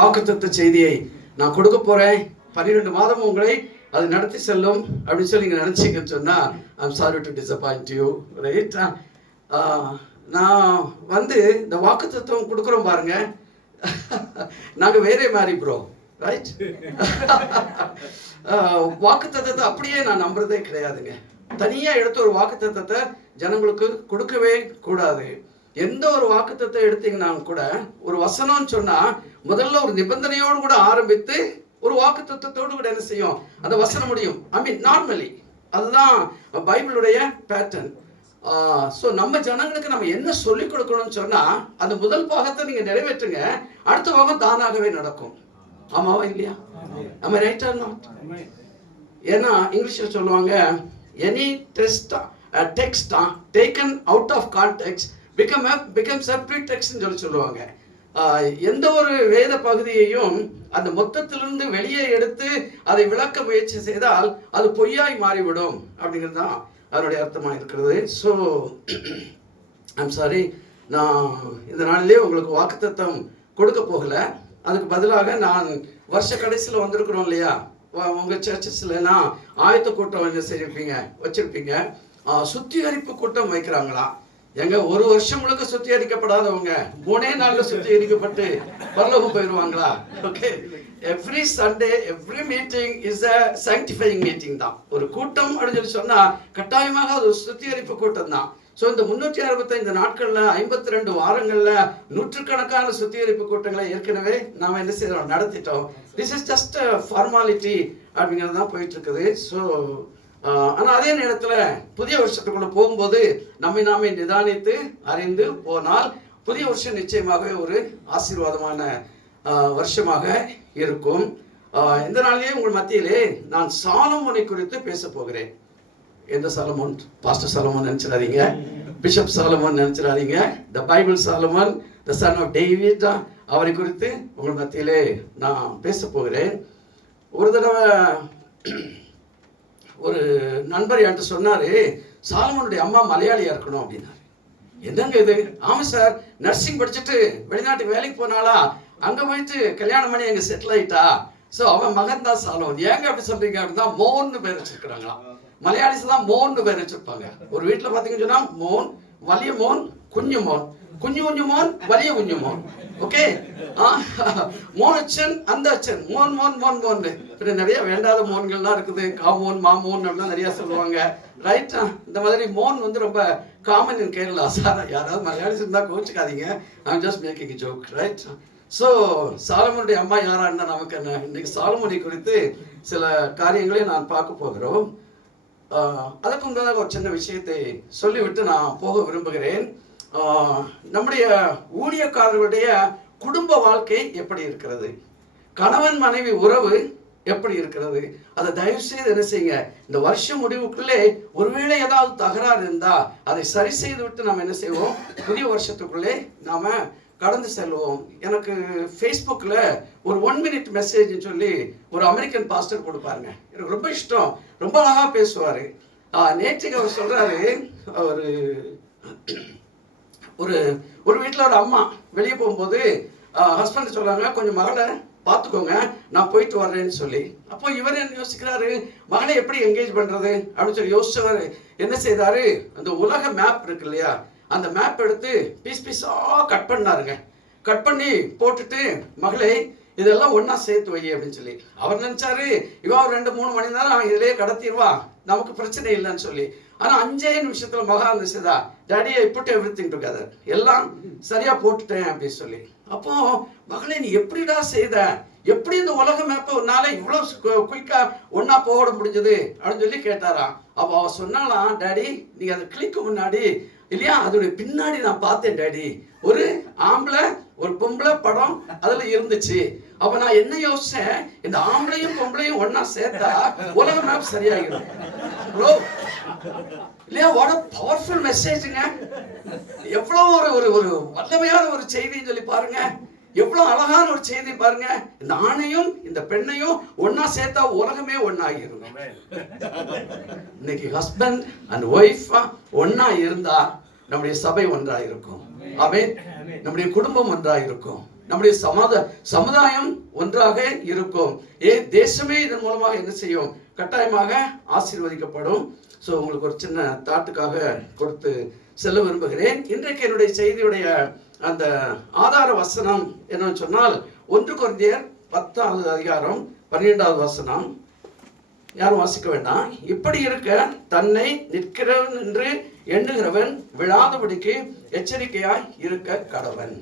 வாக்குத்தத்த செய்தியை நான் கொடுக்க போறேன், 12 மாதம் உங்களை அது நடத்தி செல்லும் அப்படின்னு சொல்லி நீங்க நினைச்சீங்கன்னு சொன்னா I'm sorry to disappoint you, right? நான் வந்து இந்த வாக்குத்தத்தம் கொடுக்குறோம் பாருங்க, நாங்க வேற மாதிரி ப்ரோ, ரைட்? வாக்குத்தத்தத்தை அப்படியே நான் நம்புறதே கிடையாதுங்க. தனியா எடுத்து ஒரு வாக்குத்தத்தத்தை ஜனங்களுக்கு கொடுக்கவே கூடாது. எந்த ஒரு வாக்குத்தத்தை எடுத்தீங்கன்னா கூட ஒரு வசனம் சொன்னா முதல்ல ஒரு நிபந்தனையோடு கூட ஆரம்பித்து ஒரு வாக்குத்தத்தோடு கூட என்ன செய்யும் அந்த வசனம் முடியும். ஐ மீன் நார்மலி அதுதான் பைபிளுடைய பேட்டர்ன். ஸோ நம்ம ஜனங்களுக்கு நம்ம என்ன சொல்லிக் கொடுக்கணும்னு சொன்னா அந்த முதல் பாகத்தை நீங்க நிறைவேற்றுங்க, அடுத்த பாகம் தானாகவே நடக்கும். ஆமாவா இல்லையா? ஆமா, ரைட் ஆர் நாட்? ஏன்னா இங்கிலீஷ்ல சொல்லுவாங்க any text taken out of context becomes a pretext ன்னு சொல்லுவாங்க. எந்த ஒரு வேத பகுதியையும் அந்த மொத்தத்திலிருந்து வெளியே எடுத்து அதை விளக்க முயற்சி செய்தால் அது பொய்யாய் மாறிவிடும் அப்படிங்கிறது தான் அதனுடைய அர்த்தமாக இருக்கிறது. ஸோ ஐம் சாரி, நான் இந்த நாளிலே உங்களுக்கு வாக்குத்தத்தம் கொடுக்க போகல. அதுக்கு பதிலாக நான் வருஷ கடைசியில் வந்திருக்கிறோம் இல்லையா, உங்கள் சர்ச்சஸ்லாம் ஆயத்த கூட்டம் வச்சிருப்பீங்க. சுத்திகரிப்பு கூட்டம் வைக்கிறாங்களா? எங்க ஒரு வருஷம் முழுக்க சுத்திகரிக்கப்படாதவங்க 3 நாள்ல சுத்திகரிக்கப்பட்டு பரலோகம் போயிடுவாங்களா? Okay, every Sunday every meeting is a sanctifying meeting தான். ஒரு கூட்டம் அப்படின்னு சொல்லி சொன்னா கட்டாயமாக அது சுத்திகரிப்பு கூட்டம் தான். ஸோ இந்த 365 நாட்கள்ல 52 வாரங்கள்ல நூற்றுக்கணக்கான சுத்திகரிப்பு கூட்டங்களை ஏற்கனவே நாம என்ன செய்யறோம், நடத்திட்டோம். திஸ் இஸ் ஜஸ்ட் ஃபார்மாலிட்டி அப்படிங்கிறது தான் போயிட்டு இருக்குது. ஸோ ஆனால் அதே நேரத்தில் புதிய வருஷத்துக்குள்ள போகும்போது நம்மை நாமே நிதானித்து அறிந்து போனால் புதிய வருஷம் நிச்சயமாக ஒரு ஆசீர்வாதமான வருஷமாக இருக்கும். இந்த நாளிலே உங்கள் மத்தியிலே நான் சாலமோனை குறித்து பேச போகிறேன். எந்த சாலமோன்? பாஸ்டர் சாலமோன் நினைச்சிடாதீங்க, பிஷப் சாலமோன் நினைச்சிடாதீங்க. The Bible Solomon, the son of David, அவரை குறித்து உங்கள் மத்தியிலே நான் பேச போகிறேன். ஒரு தடவை ஒரு நண்பர் என்கிட்ட சொன்னாரு, சாலமோனுடைய அம்மா மலையாளியா இருக்கணும் அப்படின்னாரு. என்னங்க இது? ஆமா சார், நர்சிங் படிச்சுட்டு வெளிநாட்டுக்கு வேலைக்கு போனாலா, அங்க போயிட்டு கல்யாணம் பண்ணி அங்க செட்டில் ஆயிட்டா. ஸோ அவன் மகன் தான் சாலமோன். ஏங்க அப்படி சொல்றீங்க அப்படின்னா, மோன்னு பேர் வச்சிருக்கிறாங்களாம். மலையாளிஸ் தான் மோன்னு பேர் வச்சிருப்பாங்க. ஒரு வீட்டில் பார்த்தீங்கன்னு சொன்னா மோன், வலிய மோன், குஞ்சு மோன், குஞ்சு மோன், வலிய குஞ்சு மோன். ஓகே, மோன் அச்சன், அந்த அச்சன், மோன் மோன் மோன் மோன். இப்படி நிறைய வேண்டாத மோன்கள்லாம் இருக்குது. காமோன், மாமோன் அப்படிலாம் நிறைய சொல்லுவாங்க, ரைட்? இந்த மாதிரி மோன் வந்து ரொம்ப காமன் இன் கேரளா. சார், யாராவது மலையாளிஸ் இருந்தால் கோச்சிக்காதீங்க, I'm just making a joke, right? So சாலமோனுடைய அம்மா யாரான்னா நமக்கு என்ன? இன்னைக்கு சாலமோனை குறித்து சில காரியங்களை நான் பார்க்க போகிறோம். அதற்கு முன்னதாக ஒரு சின்ன விஷயத்தை சொல்லிவிட்டு நான் போக விரும்புகிறேன். நம்முடைய ஊழியக்காரர்களுடைய குடும்ப வாழ்க்கை எப்படி இருக்கிறது, கணவன் மனைவி உறவு எப்படி இருக்கிறது, அதை தயவு செய்து என்ன செய்யுங்க, இந்த வருஷம் முடிவுக்குள்ளே ஒருவேளை ஏதாவது தகராறு இருந்தா அதை சரி செய்து விட்டு நம்ம என்ன செய்வோம், புதிய வருஷத்துக்குள்ளே நாம கடந்து செல்வோம். எனக்கு ஃபேஸ்புக்கில் ஒரு 1 minute மெசேஜ் சொல்லி ஒரு அமெரிக்கன் பாஸ்டர் கொடுப்பாருங்க. எனக்கு ரொம்ப இஷ்டம், ரொம்ப அழகா பேசுவார். நேற்றுக்கு அவர் சொல்றாரு, ஒரு ஒரு வீட்டில் ஒரு அம்மா வெளியே போகும்போது ஹஸ்பண்ட் சொல்றாங்க, கொஞ்சம் மகளை பார்த்துக்கோங்க, நான் போயிட்டு வர்றேன்னு சொல்லி. அப்போ இவர் என்ன யோசிக்கிறாரு, மகளை எப்படி என்கேஜ் பண்றது அப்படின்னு சொல்லி யோசிச்சவர் என்ன செய்தாரு, அந்த உலக மேப் இருக்கு இல்லையா, அந்த மேப் எடுத்து பீஸா கட் பண்ணாருங்க. கட் பண்ணி போட்டுட்டு, மகளே இதெல்லாம் ஒன்னா சேர்த்து வை அப்படின்னு சொல்லி. அவர் நினைச்சாரு இவா ஒரு 2-3 மணி நேரம் இதுலயே கடத்திடுவா, நமக்கு பிரச்சனை இல்லைன்னு சொல்லி. ஆனா 5 நிமிஷத்துல மகா இருந்துச்சுதா, daddy I put everything together, எல்லாம் சரியா போட்டுட்டேன் அப்படின்னு சொல்லி. அப்போ மகளே நீ எப்படிடா செய்த, எப்படி இந்த உலக மேப்பை உன்னால இவ்வளவு குயிக்கா ஒன்னா போட முடிஞ்சது அப்படின்னு சொல்லி கேட்டாராம். அப்போ அவ சொன்னாலாம், டாடி நீங்க அதை கிளிக்கு முன்னாடி இல்லையா, அதோடைய பின்னாடி நான் பார்த்தேன் டாடி, ஒரு ஆம்பளை ஒரு பொம்பளை படம் அதுல இருந்துச்சு. அப்ப நான் என்ன யோசிச்சேன், இந்த ஆம்பளையும் பொம்பளையும் ஒன்னா சேர்த்தா உலக மேப் சரியாகிடும் இல்லையா? What a powerful மெசேஜ்ங்க. எவ்வளவு ஒரு ஒரு வல்லமையான ஒரு செய்தின்னு சொல்லி பாருங்க, எவ்வளவு அழகான ஒரு செய்தி பாருங்க. இந்த ஆணையும் இந்த பெண்ணையும் ஒன்னா சேர்த்தா உலகமே ஒன்னாகிரும். இன்னைக்கு ஹஸ்பண்ட் அண்ட் ஒய்ஃப் ஒன்னா இருந்தா நம்முடைய சபை ஒன்றாயிருக்கும். ஆமென். நம்முடைய குடும்பம் ஒன்றாயிருக்கும். நம்முடைய சமுதாயம் ஒன்றாக இருக்கும். தேசமே இதன் மூலமாக என்ன செய்யும்? கட்டாயமாக ஆசீர்வதிக்கப்படும். ஸோ உங்களுக்கு ஒரு சின்ன தாட்டுக்காக கொடுத்து செல்ல விரும்புகிறேன். இன்றைக்கு என்னுடைய செய்தியுடைய அந்த ஆதார வசனம் என்னன்னு சொன்னால் 1 கொரிந்தியர் 10வது அதிகாரம் 12வது வசனம். யாரும் வாசிக்க வேண்டாம். இப்படி இருக்க தன்னை நிற்கிறவன் என்று எண்ணுகிறவன் விழாதபடிக்கு எச்சரிக்கையாய் இருக்க கடவன்.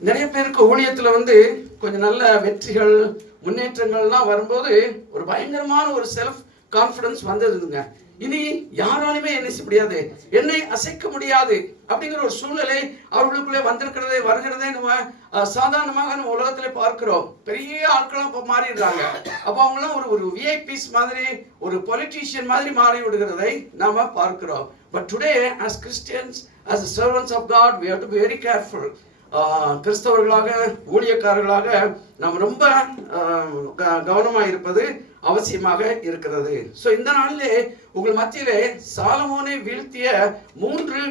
நிறைய பேருக்கு ஊழியத்துல கொஞ்சம் நல்ல வெற்றிகள் முன்னேற்றங்கள்லாம் வரும்போது ஒரு பயங்கரமான ஒரு செல்ஃப் கான்ஃபிடன்ஸ் வந்ததுங்க. இனி யாராலுமே என்ன செய்ய முடியாது, என்னை அசைக்க முடியாது அப்படிங்கிற ஒரு சூழ்நிலை அவர்களுக்குள்ளே வருகிறதே நம்ம சாதாரணமாக நம்ம உலகத்திலே பார்க்கிறோம். பெரிய ஆட்களும் இப்போ மாறிடுறாங்க. அப்போ அவங்களாம் ஒரு விஐபிஸ் மாதிரி, ஒரு பொலிட்டீஷியன் மாதிரி மாறி விடுகிறதை நாம பார்க்கிறோம். But today as Christians, as servants of God, we have to be very careful. கிறிஸ்தவர்களாக ஊழியக்காரர்களாக நாம் ரொம்ப கவனமாக இருப்பது அவசியமாக இருக்கிறது. ஸோ இந்த நாளிலே உங்கள் மத்தியிலே சாலமோனை வீழ்த்திய 3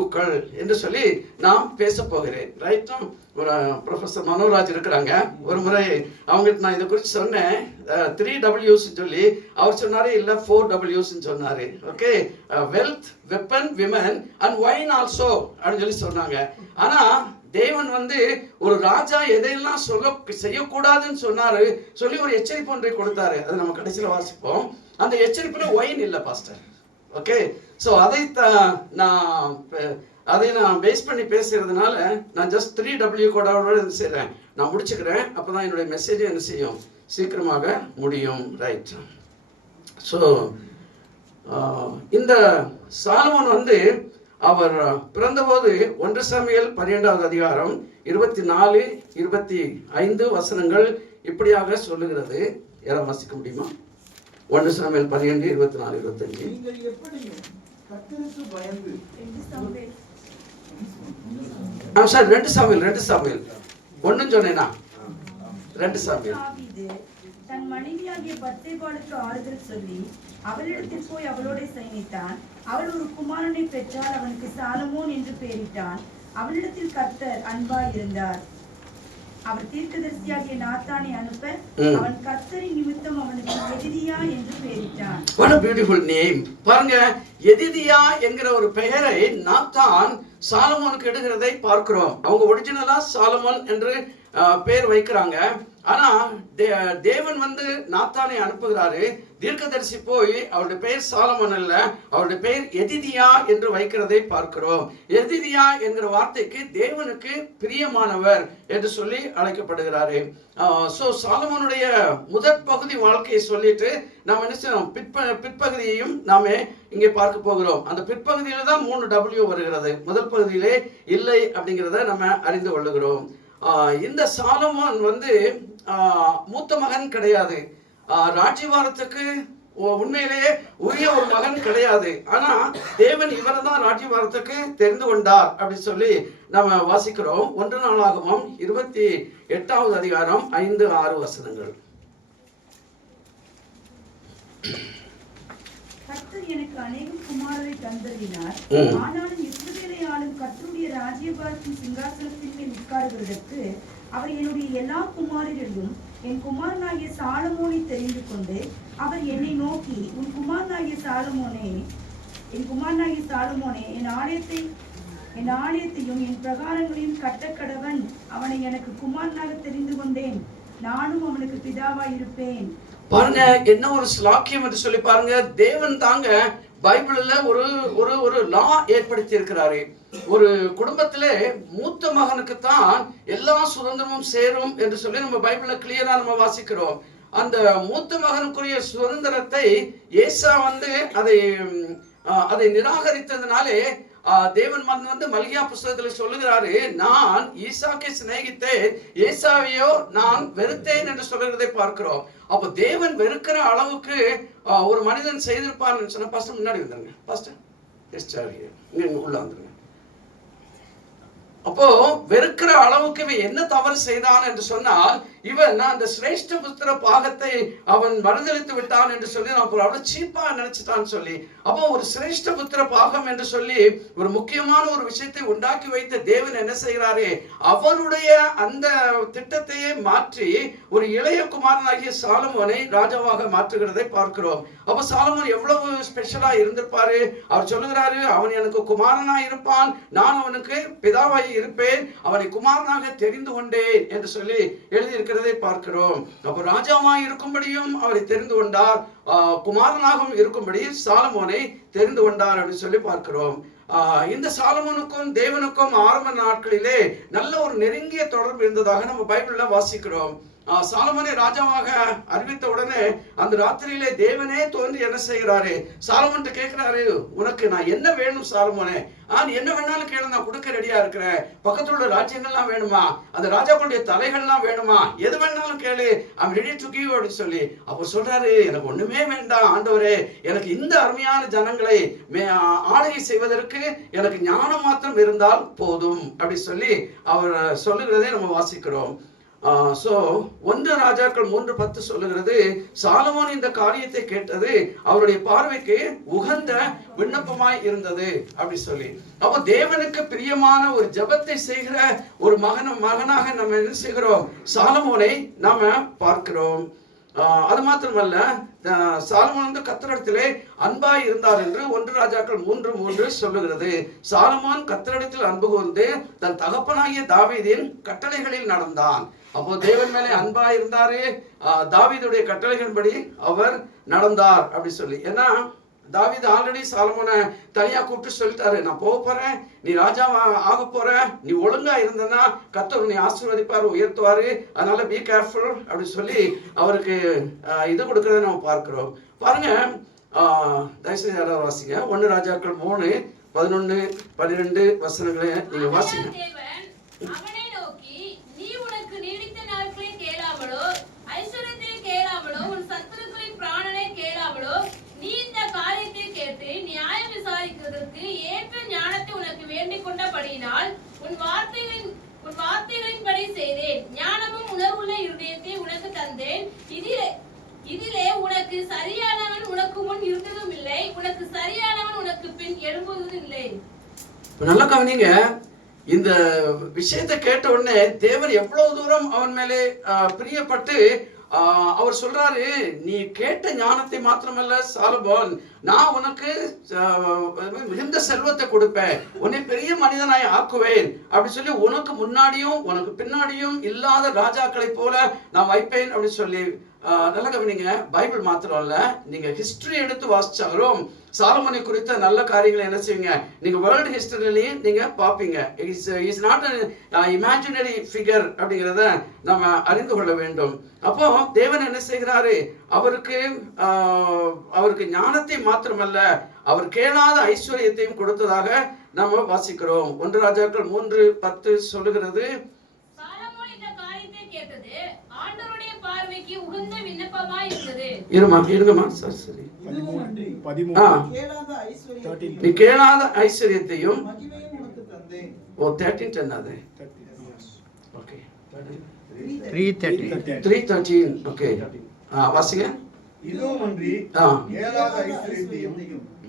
Wக்கள் என்று சொல்லி நான் பேச போகிறேன். ரைட்டா? ஒரு ப்ரொஃபஸர் மனோராஜ் இருக்கிறாங்க. ஒரு முறை அவங்களுக்கு நான் இதை குறித்து சொன்னேன். 3 W's சொல்லி அவர் சொன்னாரு, இல்லை 4 W's சொன்னாரு. Okay, wealth, weapon, women and wine also அப்படின்னு சொல்லி சொன்னாங்க. ஆனா தேவன் ஒரு ராஜா எதையெல்லாம் செய்யக்கூடாதுன்னு சொன்னாரு சொல்லி ஒரு எச்சரிப்பு ஒன்றை கொடுத்தாரு. அதை நம்ம கடைசியில் வாசிப்போம். அந்த எச்சரிப்புல ஒயின் இல்லை பாஸ்டர். ஓகே, ஸோ அதை நான் பேஸ் பண்ணி பேசுறதுனால நான் ஜஸ்ட் 3 W கோடோட செய்கிறேன். நான் முடிச்சுக்கிறேன். அப்போதான் என்னுடைய மெசேஜை என்ன செய்யும், சீக்கிரமாக முடியும். ரைட்? ஸோ இந்த சாலமோன் அவர் பிறந்தபோது 1 சாமுவேல் 12வது அதிகாரம் 24, 25 வசனங்கள் இப்படியாக சொல்லுகிறது. யாரும் வாசிக்க முடியுமா? 1 சாமுவேல் 12, 24, 25. நீங்கள் எப்படியும் கர்த்தருக்கு பயந்து 2 சாமுவேல் 1 சொன்னேனா? 2 சாமுவேல். தன் மனைவியாகிய பத்சேபாளுக்கு ஆறுதல் சொல்லி அவளிடத்தில் போய் அவளோட சயனித்தான். அவள் ஒரு குமாரனை பெற்றால் அவனுக்கு சாலமோன் என்று பெயரிட்டான். அவளிடத்தில் கர்த்தர் அன்பாய் இருந்தார். அவர் தீர்க்கதரிசியாகிய நாத்தானை அனுப்ப அவன் கர்த்தரின் நிமித்தம் அவனுக்கு எதிதியா என்று பெயரிட்டான். What a beautiful name. பாருங்க, எதிதியா என்கிற ஒரு பெயரை நாத்தான் சாலமோனுக்கு எடுக்கிறதை பார்க்கிறோம். அவங்க ஒரிஜினலா சாலமோன் என்று பெயர் வைக்கிறாங்க. ஆனா தேவன் நாத்தானை அனுப்புகிறாரு. தீர்க்கதரிசி போய் அவருடைய பெயர் சாலமோன் அல்ல, அவருடைய பெயர் எதிதியா என்று வைக்கிறதை பார்க்கிறோம். எதிதியா என்கிற வார்த்தைக்கு தேவனுக்கு பிரியமானவர் என்று சொல்லி அழைக்கப்படுகிறாரு. ஸோ சாலமோனுடைய முதற் பகுதி வாழ்க்கையை சொல்லிட்டு நாம் என்ன செய்யணும், பிற்பகுதியையும் நாம இங்கே பார்க்க போகிறோம். அந்த பிற்பகுதியில தான் 3 W வருகிறது, முதல் பகுதியிலே இல்லை அப்படிங்கிறத நம்ம அறிந்து கொள்ளுகிறோம். இந்த சாலமோன் மூத்த மகன் கிடையாது. ராஜ்யபாரத்துக்கு உண்மையிலேயே உரிய ஒரு மகன் கிடையாது. ஆனா தேவன் இவரை தான் ராஜ்யபாரத்துக்கு தெரிந்து கொண்டார் அப்படின்னு சொல்லி நம்ம வாசிக்கிறோம். 1 நாளாகமம் 28வது அதிகாரம் 5, 6 வசனங்கள். கர்த்தர் எனக்கு அநேகம் குமாரரை தந்தறினார். ஆனாலும் இஸ்ரவேலை ஆளும் கர்த்தருடைய ராஜ்யபாரத்தின் சிங்காசனத்தின் மேல் உட்காருவதற்கு அவர் என்னுடைய எல்லா குமாரரிலும் என் குமாரனாகிய சாலமோனை தெரிந்து கொண்டு அவர் என்னை நோக்கி, என் குமாரனாகிய சாலமோனே என் ஆலயத்தையும் என் பிரகாரங்களையும் கட்டக்கடவன். அவனை எனக்கு குமாரனாக தெரிந்து கொண்டேன். நானும் அவனுக்கு பிதாவாய் இருப்பேன். பாருங்க, என்ன ஒரு ஸ்லாக்கியம் என்று சொல்லி பாருங்க. தேவன் தாங்க பைபிள்ல ஒரு லா ஏற்படுத்தி இருக்கிறாரு. ஒரு குடும்பத்திலே மூத்த மகனுக்கு தான் எல்லா சுதந்திரமும் சேரும் என்று சொல்லி நம்ம பைபிள்ல கிளியரா நம்ம வாசிக்கிறோம். அந்த மூத்த மகனுக்குரிய சுதந்திரத்தை ஏசா அதை நிராகரித்ததுனாலே தேவன் மல்கியா புஸ்தகத்தில் சொல்லுகிறாரு, நான் ஈசாக்கை சிநேகித்தேன், ஏசாவையோ நான் வெறுத்தேன் என்று சொல்லுகிறதை பார்க்கிறோம். அப்போ தேவன் வெறுக்கிற அளவுக்கு ஒரு மனிதன் செய்திருப்பான்னு சொன்ன பாஸ்டர் முன்னாடி வந்துருங்க. பாஸ்டர் இங்க உள்ள வந்துருங்க. அப்போ வெறுக்கிற அளவுக்கு இவன் என்ன தவறு செய்தான் என்று சொன்னால், இவன் அந்த சிரேஷ்ட புத்திர பாகத்தை அவன் மறுதளித்து விட்டான் என்று சொல்லி நான் அவ்வளவு சீப்பா நினைச்சிட்டான்னு சொல்லி, அப்போ ஒரு சிரேஷ்ட புத்திர பாகம் என்று சொல்லி ஒரு முக்கியமான ஒரு விஷயத்தை உண்டாக்கி வைத்த தேவன் என்ன செய்கிறாரே, அவருடைய அந்த திட்டத்தையே மாற்றி ஒரு இளைய குமாரனாகிய சாலமோனை ராஜாவாக மாற்றுகிறதை பார்க்கிறோம். அப்ப சாலமோன் எவ்வளவு ஸ்பெஷலா இருந்திருப்பாரு. அவர் சொல்லுகிறாரு, அவன் எனக்கு குமாரனா இருப்பான், நான் அவனுக்கு பிதாவாய் இருப்பேன், அவனை குமாரனாக தெரிந்து கொண்டேன் என்று சொல்லி எழுதியிருக்கிறதை பார்க்கிறோம். அப்போ ராஜாவாய் இருக்கும்படியும் அவரை தெரிந்து கொண்டார், குமாரனாகவும் இருக்கும்படி சாலமோனை தெரிந்து கொண்டார் அப்படின்னு சொல்லி பார்க்கிறோம். இந்த சாலமோனுக்கும் தேவனுக்கும் ஆரம்ப நாட்களிலே நல்ல ஒரு நெருங்கிய தொடர்பு இருந்ததாக நம்ம பைபிள்ல வாசிக்கிறோம். சாலமோனை ராஜாவாக அறிவித்த உடனே அந்த ராத்திரியிலே தேவனே தோன்றி என்ன செய்கிறாரு, சாலமோன் கேட்கிறாரு, உனக்கு நான் என்ன வேணும் சாலமோனே, நீ என்ன வேணாலும் கேளு, நான் கொடுக்க ரெடியா இருக்கிறேன். பக்கத்துல உள்ள ராஜ்யங்கள்லாம் வேணுமா, அந்த ராஜாக்களுடைய தலைகள்லாம் வேணுமா, எது வேணாலும் கேளு, I'm ready to give அப்படின்னு சொல்லி. அப்போ சொல்றாரு, எனக்கு ஒண்ணுமே வேண்டாம் ஆண்டவரே, எனக்கு இந்த அருமையான ஜனங்களை ஆளுகை செய்வதற்கு எனக்கு ஞானம் மாத்திரம் இருந்தால் போதும் அப்படி சொல்லி அவர் சொல்லுகிறதை நம்ம வாசிக்கிறோம். சோ 1 ராஜாக்கள் 3:10 சொல்லுகிறது, சாலமோன் இந்த காரியத்தை கேட்டது அவருடைய பார்வைக்கு உகந்த விண்ணப்பமாய் இருந்தது அப்படி சொல்லி. அப்போ தேவனுக்கு பிரியமான ஒரு ஜெபத்தை செய்கிற ஒரு மகனாக நம்ம என்ன செய்கிறோம், சாலமோனை நாம பார்க்கிறோம். அது மாத்திரமல்ல, சாலமோன் வந்து கர்த்தரிடத்திலே அன்பாய் இருந்தார் என்று 1 ராஜாக்கள் 3:3 சொல்லுகிறது. சாலமோன் கர்த்தரிடத்தில் அன்பு கூர்ந்து தன் தகப்பனாகிய தாவீதின் கட்டளைகளில் நடந்தான். அப்போ தேவன் மேலே அன்பா இருந்தாரு, தாவீதுடைய கட்டளைகளின்படி அவர் நடந்தார் அப்படி சொல்லி. ஏன்னா தாவீது ஆல்ரெடி சாலமோனை தனியா கூப்பிட்டு சொல்லிட்டாரு, நான் போக போறேன், நீ ராஜாவா ஆக போற, நீ ஒழுங்கா இருந்தனா கர்த்தர் நீ ஆசீர்வதிப்பாரு, உயர்த்துவாரு, அதனால பி கேர்ஃபுல் அப்படி சொல்லி அவருக்கு இது கொடுக்கறத நம்ம பார்க்கிறோம். பாருங்க, தயவுசெய்து யாராவது வாசிங்க 1 ராஜாக்கள் 3:11-12 வசனங்களை நீங்க வாசிங்க. உன் வார்த்தைகளின்படி செய்தேன், ஞானமும் உணர்வுள்ள இருதயத்தை உனக்கு தந்தேன். இதிலே உனக்கு சரியானவன் உனக்கு முன் இருந்ததும் இல்லை, உனக்கு சரியானவன் உனக்கு பின் எழும்புவதும் இல்லை. நல்லா கவனிங்க, இந்த விஷயத்தை கேட்ட உடனே தேவன் எவ்வளவு தூரம் அவன் மேலே பிரியப்பட்டு அவர் சொல்றாரு, நீ கேட்ட ஞானத்தை மாத்திரமல்ல சாலமோன், நான் உனக்கு மிகுந்த செல்வத்தை கொடுப்பேன், உன்னை பெரிய மனிதனாய் ஆக்குவேன் அப்படி சொல்லி, உனக்கு முன்னாடியும் உனக்கு பின்னாடியும் இல்லாத ராஜாக்களை போல நான் வைப்பேன் அப்படி சொல்லி. நல்லா கவனிங்க, பைபிள் மாத்திரம் இல்ல, நீங்க ஹிஸ்டரி எடுத்து வாசிச்சாலும் சாலமோனை குறித்த நல்ல காரியங்களை என்ன செய்வீங்க, நீங்க வேர்ல்டு ஹிஸ்டரியிலையும் நீங்க பாப்பீங்க. இஸ் நாட் இமேஜினரி ஃபிகர் அப்படிங்கிறத நம்ம அறிந்து கொள்ள வேண்டும். அப்போ தேவன் என்ன செய்கிறாரு, அவருக்கு ஞானத்தை மாத்திரமல்ல, அவர் கேளாத ஐஸ்வர்யத்தையும் கொடுத்ததாக நம்ம வாசிக்கிறோம். 1 ராஜாக்கள் 3:10 சொல்லுகிறது, நீ கேளாத ஐஸ்வர்யத்தையும் 3:13 ஓகே வாசிங்க. இதுவுமன்றி கேளாத ஐஸ்வர்யத்தையும்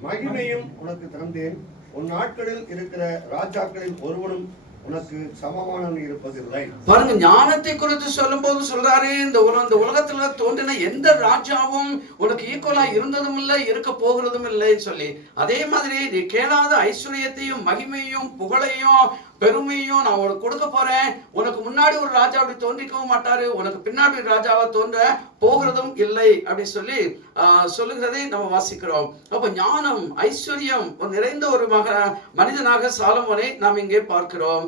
மகிமையும் உனக்கு தந்தேன், உன் நாட்களில் இருக்கிற ராஜாக்களில் ஒருவனும் உனக்கு சமமானவன் இருப்பதில்லை. பாருங்க, ஞானத்தை குறித்து சொல்லும் போது சொல்றாரு, இந்த உலகத்துல தோன்றின எந்த ராஜாவும் உனக்கு ஈக்குவலா இருந்ததும் இல்லை, இருக்க போகிறதும் இல்லைன்னு சொல்லி. அதே மாதிரி நீ கேளாத ஐஸ்வர்யத்தையும் மகிமையும் புகழையும் பெருமையும் நான் உனக்கு கொடுக்க போறேன். உனக்கு முன்னாடி ஒரு ராஜா அப்படி தோன்றிக்கவும் மாட்டாரு, உனக்கு பின்னாடி ராஜாவா தோன்ற போகிறதும் இல்லை அப்படி சொல்லி சொல்லுகிறதை நம்ம வாசிக்கிறோம். அப்ப ஞானம் ஐஸ்வர்யம் நிறைந்த ஒரு மனிதனாக சாலமோனை நாம் இங்கே பார்க்கிறோம்.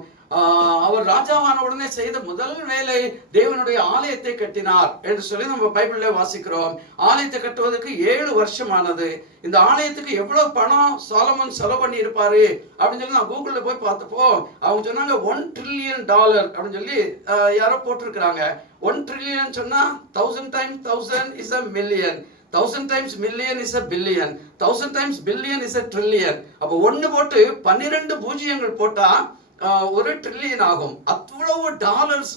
அவர் ராஜாவான உடனே செய்த முதல் வேலை தேவனுடைய ஆலயத்தை கட்டினார் என்று சொல்லி நம்ம பைபிள்ல வாசிக்கிறோம். ஆலயத்தை கட்டுவதற்கு 7 வருஷம் ஆனது. இந்த ஆலயத்துக்கு எவ்வளவு பணம் சாலமோன் செலவு பண்ணி இருப்பாரு அப்படின்னு சொல்லி நான் கூகுள்ல போய் பார்த்தப்போ அவங்க சொன்னாங்க $1 trillion அப்படின்னு சொல்லி யாரோ போட்டிருக்கிறாங்க. 1 trillion சொன்னா 1000 times 1000 is a million, 1000 times million is a billion, 1000 times billion is a trillion. அப்போ 1 போட்டு 12 பூஜ்ஜியங்கள் போட்டா 1 ட்ரில்லியன் ஆகும். அவ்வளவு டாலர்ஸ்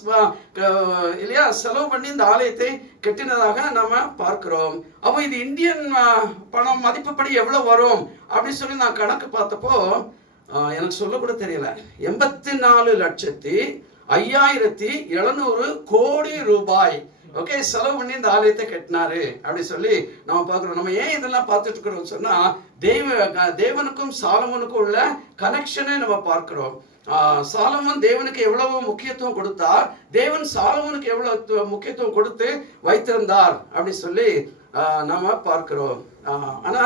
இல்லையா செலவு பண்ணி இந்த ஆலயத்தை கட்டினதாக நாம பார்க்கிறோம். அப்போ இது இந்தியன் பணம் மதிப்புப்படி எவ்வளவு வரும் அப்படின்னு சொல்லி நான் கணக்கு பார்த்தப்போ எனக்கு சொல்ல கூட தெரியல. 84,05,700 கோடி ரூபாய் ஓகே செலவு பண்ணி இந்த ஆலயத்தை கட்டினாரு அப்படி சொல்லி நம்ம பார்க்கிறோம். நம்ம ஏன் இதெல்லாம் பார்த்துட்டு இருக்கிறோம் சொன்னா தேவனுக்கும் சாலமோனுக்கும் உள்ள கனெக்ஷனை நம்ம பார்க்கிறோம். சாலமோன் தேவனுக்கு எவ்வளவு முக்கியத்துவம் கொடுத்தார், தேவன் சாலமோனுக்கு எவ்வளவு முக்கியத்துவம் கொடுத்து வைத்திருந்தார் அப்படி சொல்லி நாம பார்க்கிறோம். ஆனா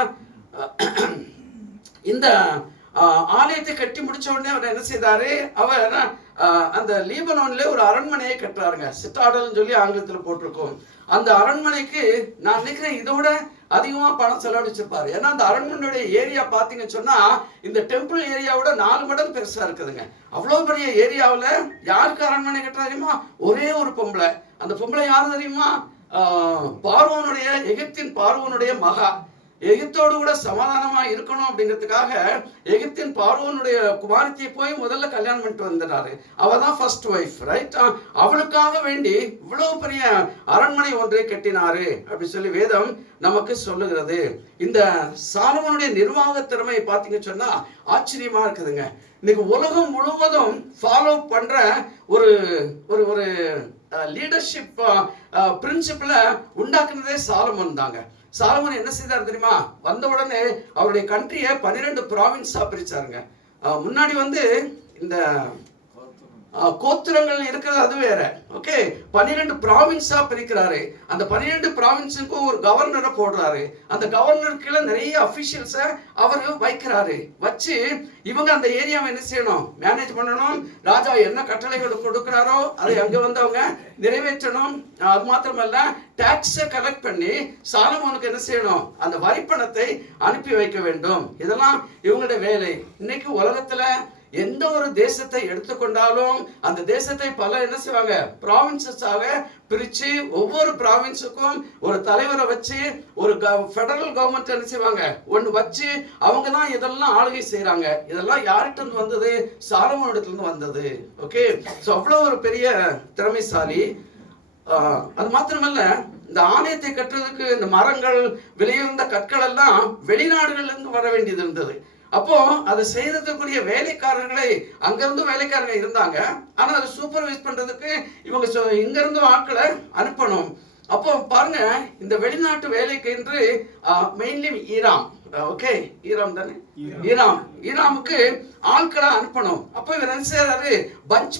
இந்த ஆலயத்தை கட்டி முடிச்ச உடனே அவர் என்ன செய்தாரு, அவர் அந்த லீபனோன்ல ஒரு அரண்மனையை கட்டுறாருங்க. சிட்டாடல்னு சொல்லி ஆங்கிலத்தில் போட்டிருக்கோம். அந்த அரண்மனைக்கு நான் நினைக்கிறேன் இதோட அதிகமா பணம் செலவழிச்சிருப்பாரு. ஏன்னா அந்த அரண்மனையுடைய ஏரியா பாத்தீங்கன்னு சொன்னா இந்த டெம்பிள் ஏரியாவோட 4 மடங்கு பெருசா இருக்குதுங்க. அவ்வளவு பெரிய ஏரியாவில் யாருக்கு அரண்மனை கட்டுறா தெரியுமா? ஒரே ஒரு பொம்பளை. அந்த பொம்பளை யாரு தெரியுமா? பார்வோனுடைய எகிப்தின் பார்வோனுடைய மகா. எகிப்தோடு கூட சமாதானமா இருக்கணும் அப்படிங்கிறதுக்காக எகிப்தின் பார்வோனுடைய குமாரத்தியை போய் முதல்ல கல்யாணம் பண்ணிட்டு வந்துடுறாரு. அவ தான் ஃபர்ஸ்ட் ஒய்ஃப், ரைட்? அவளுக்காக வேண்டி இவ்வளவு பெரிய அரண்மனை ஒன்றை கட்டினாரு அப்படி சொல்லி வேதம் நமக்கு சொல்லுகிறது. இந்த சாலமோனுடைய நிர்வாக திறமை பார்த்தீங்க சொன்னா ஆச்சரியமா இருக்குதுங்க. இன்னைக்கு உலகம் முழுவதும் ஃபாலோ பண்ற ஒரு ஒரு ஒரு லீடர்ஷிப் பிரின்சிபிள உண்டாக்குனதே சாலமோன் தாங்க. சாலமோன் என்ன செய்தார் தெரியுமா? வந்த உடனே அவருடைய கண்ட்ரியை 12 ப்ராவின்ஸா பிரிச்சாருங்க. முன்னாடி இந்த கோத்திரங்கள் இருக்கிறது அது வேற. ஓகே, 12 ப்ராவின்ஸா பிரிக்கிறாரு. அந்த 12 ப்ராவின்ஸுக்கும் ஒரு கவர்னரை போடுறாரு. அந்த கவர்னர் கீழே நிறைய அபிஷியல்ஸை அவர் வைக்கிறாரு. வச்சு இவங்க அந்த ஏரியாவை என்ன செய்யணும், மேனேஜ் பண்ணணும். ராஜா என்ன கட்டளைகள் கொடுக்கிறாரோ அதை அங்க அவங்க நிறைவேற்றணும். அது மாத்திரமல்ல, டாக்ஸை கலெக்ட் பண்ணி சாலமோனுக்கு என்ன செய்யணும், அந்த வரிப்பணத்தை அனுப்பி வைக்க வேண்டும். இதெல்லாம் இவங்களுடைய வேலை. இன்னைக்கு உலகத்துல எந்த ஒரு தேசத்தை எடுத்துக்கொண்டாலும் அந்த தேசத்தை பல என்ன செய்வாங்க, ப்ராவின்சஸாக பிரிச்சு ஒவ்வொரு ப்ராவின்ஸுக்கும் ஒரு தலைவரை வச்சு ஒரு ஃபெடரல் கவர்மெண்ட் என்ன செய்வாங்க ஒன்று வச்சு அவங்க தான் இதெல்லாம் ஆளுகை செய்யறாங்க. இதெல்லாம் யார்கிட்ட இருந்து வந்தது? சாலமோன் இடத்துல இருந்து வந்தது. ஓகே, ஸோ அவ்வளோ ஒரு பெரிய திறமைசாலி. அது மாத்திரமல்ல, இந்த ஆலயத்தை கட்டுறதுக்கு இந்த மரங்கள் விலையுறந்த கற்கள் எல்லாம் வெளிநாடுகள்ல இருந்து வர வேண்டியது இருந்தது. அப்போ அதை செய்யறதுக்குரிய வேலைக்காரர்களை அங்கிருந்து வேலைக்காரங்க இருந்தாங்க. ஆனா அதை சூப்பர்வைஸ் பண்றதுக்கு இவங்க இங்க இருந்து ஆட்களை அனுப்பணும். அப்போ பாருங்க, இந்த வெளிநாட்டு வேலைக்கு என்று மெயின்லி ஈராம், ஓகே ஈராம் தானே, ஈராமுக்கு ஆட்களை அனுப்பணும். அப்போ இவர் என்ன செய்யறாரு,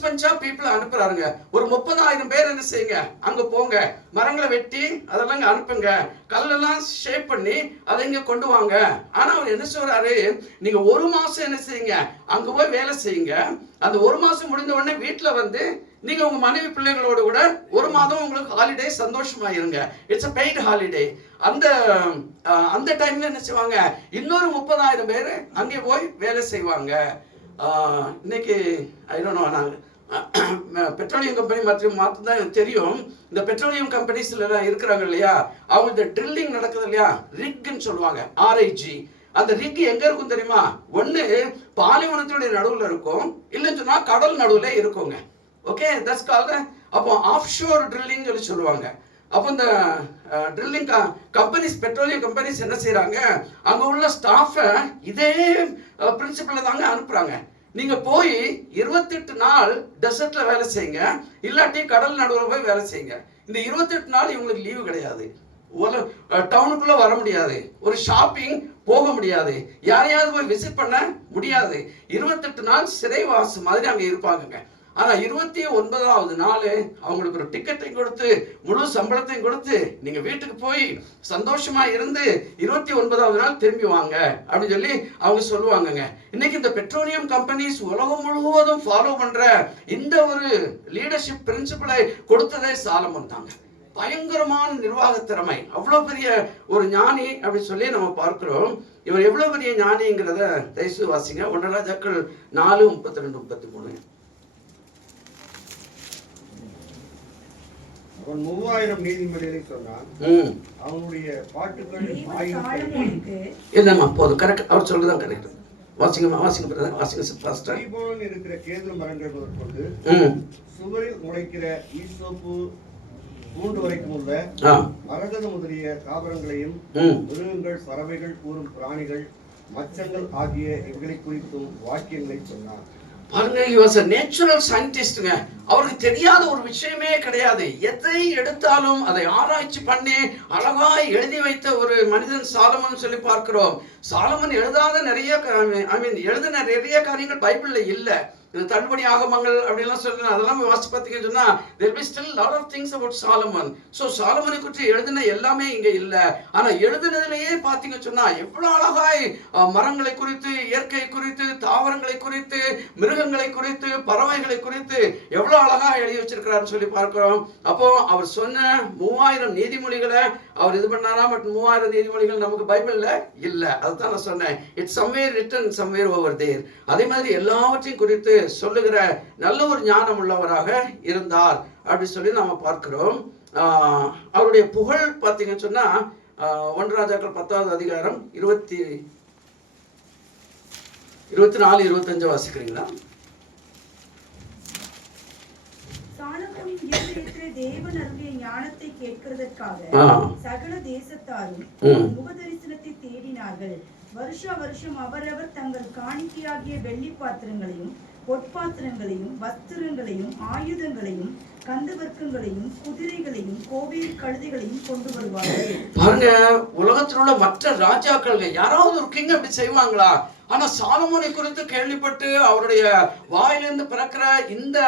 பஞ்சா பீப்புளை அனுப்புறாருங்க. ஒரு 30,000 பேர் என்ன செய்யுங்க, அங்க போங்க, மரங்களை வெட்டி அதெல்லாம் இங்க அனுப்புங்க, கல்லெல்லாம் ஷேப் பண்ணி அதை இங்க கொண்டு வாங்க. ஆனா அவர் என்ன சொல்றாரு, நீங்க 1 மாசம் என்ன செய்யுங்க, அங்க போய் வேலை செய்யுங்க. அந்த 1 மாசம் முடிந்த உடனே வீட்டுல நீங்க உங்க மனைவி பிள்ளைகளோடு கூட 1 மாதம் உங்களுக்கு ஹாலிடே சந்தோஷமா இருங்க. It's a paid holiday. அந்த டைம்ல என்ன செய்வாங்க, இன்னொரு 30,000 பேர் அங்கே போய் வேலை செய்வாங்க. இன்னைக்கு ஐ டோன்ட் நோ, நாங்க பெட்ரோலியம் கம்பெனி மாற்றம் தான் தெரியும். இந்த பெட்ரோலியம் கம்பெனிஸ்ல எல்லாம் இருக்கிறாங்க இல்லையா, அவங்க ட்ரில்லிங் நடக்குது இல்லையா, ரிக்னு சொல்லுவாங்க, RIG. அந்த ரிக் எங்க இருக்கும் தெரியுமா? ஒண்ணு பாலைவனத்தினுடைய நடுவுல இருக்கும், இல்லைன்னு சொன்னா கடல் நடுவுல இருக்குங்க. ஓகே, தட்ஸ் கால்ட் அப்போ ஆஃப்ஷோர் ட்ரில்லிங் சொல்லி சொல்லுவாங்க. அப்போ இந்த ட்ரில்லிங் கம்பெனிஸ், பெட்ரோலியம் கம்பெனிஸ் என்ன செய்யறாங்க, அங்க உள்ள ஸ்டாஃபை இதே பிரின்சிபல்ல தாங்க அனுப்புறாங்க. நீங்க போய் 28 நாள் டெசர்ட்ல வேலை செய்யுங்க, இல்லாட்டி கடல் நடுவில் போய் வேலை செய்யுங்க. இந்த 28 நாள் இவங்களுக்கு லீவு கிடையாது. டவுனுக்குள்ள வர முடியாது, ஒரு ஷாப்பிங் போக முடியாது, யாரையாவது போய் விசிட் பண்ண முடியாது. 28 நாள் சிறைவாசம் மாதிரி அங்க இருப்பாங்க. ஆனா 29வது நாள் அவங்களுக்கு ஒரு டிக்கெட்டையும் கொடுத்து முழு சம்பளத்தையும் கொடுத்து நீங்க வீட்டுக்கு போய் சந்தோஷமா இருந்து 29வது நாள் திரும்பி வாங்க அப்படின்னு சொல்லி அவங்க சொல்லுவாங்கங்க. இன்னைக்கு இந்த பெட்ரோலியம் கம்பெனிஸ் உலகம் முழுவதும் ஃபாலோ பண்ற இந்த ஒரு லீடர்ஷிப் பிரின்சிபலை கொடுத்ததே சாலமோன் தாங்க. பயங்கரமான நிர்வாக திறமை, அவ்வளவு பெரிய ஒரு ஞானி அப்படி சொல்லி நம்ம பார்க்கிறோம். இவர் எவ்வளவு பெரிய ஞானிங்கிறத தயவுசெய்து வாசிங்க. 1 ராஜாக்கள் 4:32-33. அவன் 3000 நீதிமொழிகளை சொன்னான். அவனுடைய பாட்டுகள் இல்லம்மா போதும், கரெக்ட், அவர் சொல்றதுதான் கரெக்ட். வாசிங்க பிரதர், வாசிங்க பாஸ்டர். தீபோனில் இருக்கிற கேதுரு மரங்கள் முதற்கொண்டு சுவரில் முளைக்கிற ஈசோப்பு பூண்டு வரைக்கும் உள்ள மரகத முதலிய தாவரங்களையும் மிருகங்கள், பறவைகள், கூறும் பிராணிகள், மச்சங்கள் ஆகிய இவைகளை குறித்தும் வாக்கியங்களை சொன்னார். பாருங்க, he was a natural scientistங்க. அவருக்கு தெரியாத ஒரு விஷயமே கிடையாது. எதை எடுத்தாலும் அதை ஆராய்ச்சி பண்ணி அழகாய் எழுதி வைத்த ஒரு மனிதன் சாலமன் சொல்லி பார்க்கிறோம். சாலமன் எழுதாத எழுதின நிறைய காரியங்கள் பைபிள்ல இல்ல. தள்ளுபடி ஆகமங்கள் அப்படிலாம் சொல்லி அதெல்லாம் வாசி பார்த்தீங்கன்னு சொன்னா there will be still lot of things about Solomon. So சாலமனை குறித்து எழுதின எல்லாமே இங்க இல்ல. ஆனா எழுதினதுலயே பார்த்தீங்க சொன்னா எவ்வளவு அழகாய் மரங்களை குறித்து, இயற்கை குறித்து, தாவரங்களை குறித்து, மிருகங்களை குறித்து, பறவைகளை குறித்து எவ்வளவு அழகா எழுதி வச்சிருக்கிறாருன்னு சொல்லி பார்க்கிறோம். அப்போ அவர் சொன்ன 3000 நீதிமொழிகளை அவர் இது பண்ணாரா, பட் 3000 நீதிமொழிகள் நமக்கு பைபிள்ல இல்ல. அதுதான் நான் சொன்னேன், it's somewhere written somewhere over there. அதே மாதிரி எல்லாவற்றையும் குறித்து சொல்லுகிற நல்ல ஒரு ஞானம் உள்ளவராக இருந்தார் அப்படி சொல்லி நாம பார்க்கிறோம். அவருடைய புகழ் பார்த்தீங்கன்னு சொன்னா 1 ராஜாக்கள் 10வது அதிகாரம் 24-25 வாசிக்கிறீங்களா? சாலமோனின் இருதயத்திலே தேவன் அருளிய ஞானத்தை கேட்கிறதற்காக சகல தேசத்தாரும் முகதரிசனத்தை தேடினார்கள். வருஷா வருஷம் அவரவர் தங்கள் காணிக்கையாகிய வெள்ளி பாத்திரங்களையும், பொற்பாத்திரங்களையும், வஸ்திரங்களையும், ஆயுதங்களையும், கந்தவர்க்கங்களையும், குதிரைகளையும், கோவேறு கழுதைகளையும் கொண்டு வருவார்கள். பாருங்க, உலகத்தில் உள்ள மற்ற ராஜாக்கள் யாராவது ஒரு கிங் அப்படி செய்வாங்களா? ஆனா சாலமோனை குறித்து கேள்விப்பட்டு அவருடைய வாயிலிருந்து பிறக்கிற இந்த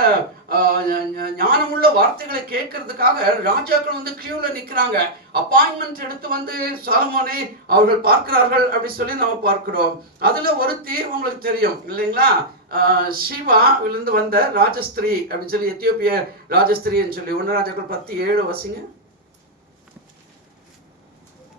ஞானமுள்ள வார்த்தைகளை கேட்கறதுக்காக ராஜாக்கள் வந்து கியூல நிக்கிறாங்க. அப்பாயின்மெண்ட் எடுத்து வந்து சாலமோனை அவர்கள் பார்க்கிறார்கள் அப்படி சொல்லி நம்ம பார்க்கிறோம். அதுல ஒருத்தி உங்களுக்கு தெரியும் இல்லைங்களா, ஷீவாவிலிருந்து வந்த ராஜஸ்திரீ அப்படின்னு சொல்லி, எத்தியோப்பிய ராஜஸ்திரின்னு சொல்லி 1 ராஜாக்கள் 10:7 வசிங்க.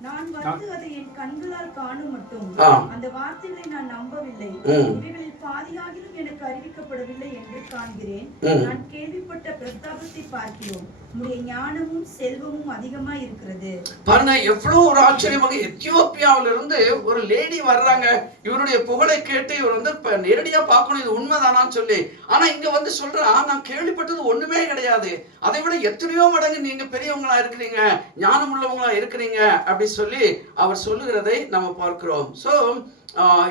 நான் வந்து அதை என் கண்களால் காணும் மட்டும் அந்த வார்த்தைகளை நான் நம்பவில்லை. இவைகளில் பாதியாகிலும் எனக்கு அறிவிக்கப்படவில்லை என்று காண்கிறேன். நான் கேள்விப்பட்ட பிரஸ்தாபத்தை பார்க்கிறோம். உம்முடைய ஞானமும் செல்வமும் அதிகமா இருக்கிறது. பாருங்க, எவ்வளவு ஒரு ஆச்சரியமாக எத்தியோப்பியாவில இருந்து ஒரு லேடி வர்றாங்க. இவருடைய புகழை கேட்டு இவர் வந்து நேரடியா பார்க்கணும், இது உண்மைதானான்னு சொல்லி. ஆனா இங்க வந்து சொல்றா, நான் கேள்விப்பட்டது ஒண்ணுமே கிடையாது, அதை விட எத்தனையோ மடங்கு நீங்க பெரியவங்களா இருக்கிறீங்க, ஞானம் உள்ளவங்களா இருக்கிறீங்க அப்படி சொல்லி அவர் சொல்லுகிறதை நம்ம பார்க்கிறோம். சோ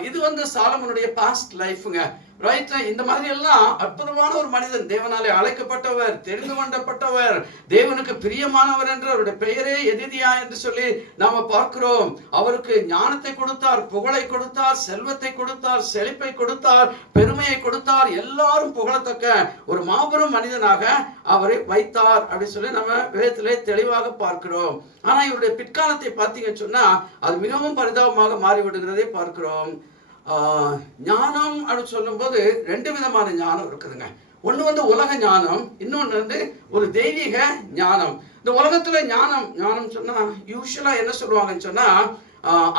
இது வந்து சாலமனுடைய பாஸ்ட் லைஃப்ங்க. ரைட், இந்த மாதிரி எல்லாம் அற்புதமான ஒரு மனிதன், தேவனாலே அழைக்கப்பட்டவர், தெரிந்து கொண்டப்பட்டவர், தேவனுக்கு பிரியமானவர் என்று அவருடைய பெயரே எதிதியா என்று சொல்லி நாம பார்க்கிறோம். அவருக்கு ஞானத்தை கொடுத்தார், புகழை கொடுத்தார், செல்வத்தை கொடுத்தார், செழிப்பை கொடுத்தார், பெருமையை கொடுத்தார், எல்லாரும் புகழத்தக்க ஒரு மாபெரும் மனிதனாக அவரை வைத்தார் அப்படி சொல்லி நம்ம வேதத்திலே தெளிவாக பார்க்கிறோம். ஆனா இவருடைய பிற்காலத்தை பார்த்தீங்கன்னு சொன்னா அது மிகவும் பரிதாபமாக மாறிவிடுகிறதை பார்க்கிறோம். ஞானம் அப்படின்னு சொல்லும் போது 2 விதமான ஞானம் இருக்குதுங்க. ஒண்ணு வந்து உலக ஞானம், இன்னொன்னு வந்து ஒரு தெய்வீக ஞானம். இந்த உலகத்துல ஞானம் சொன்னா யூசுவலா என்ன சொல்லுவாங்கன்னு சொன்னா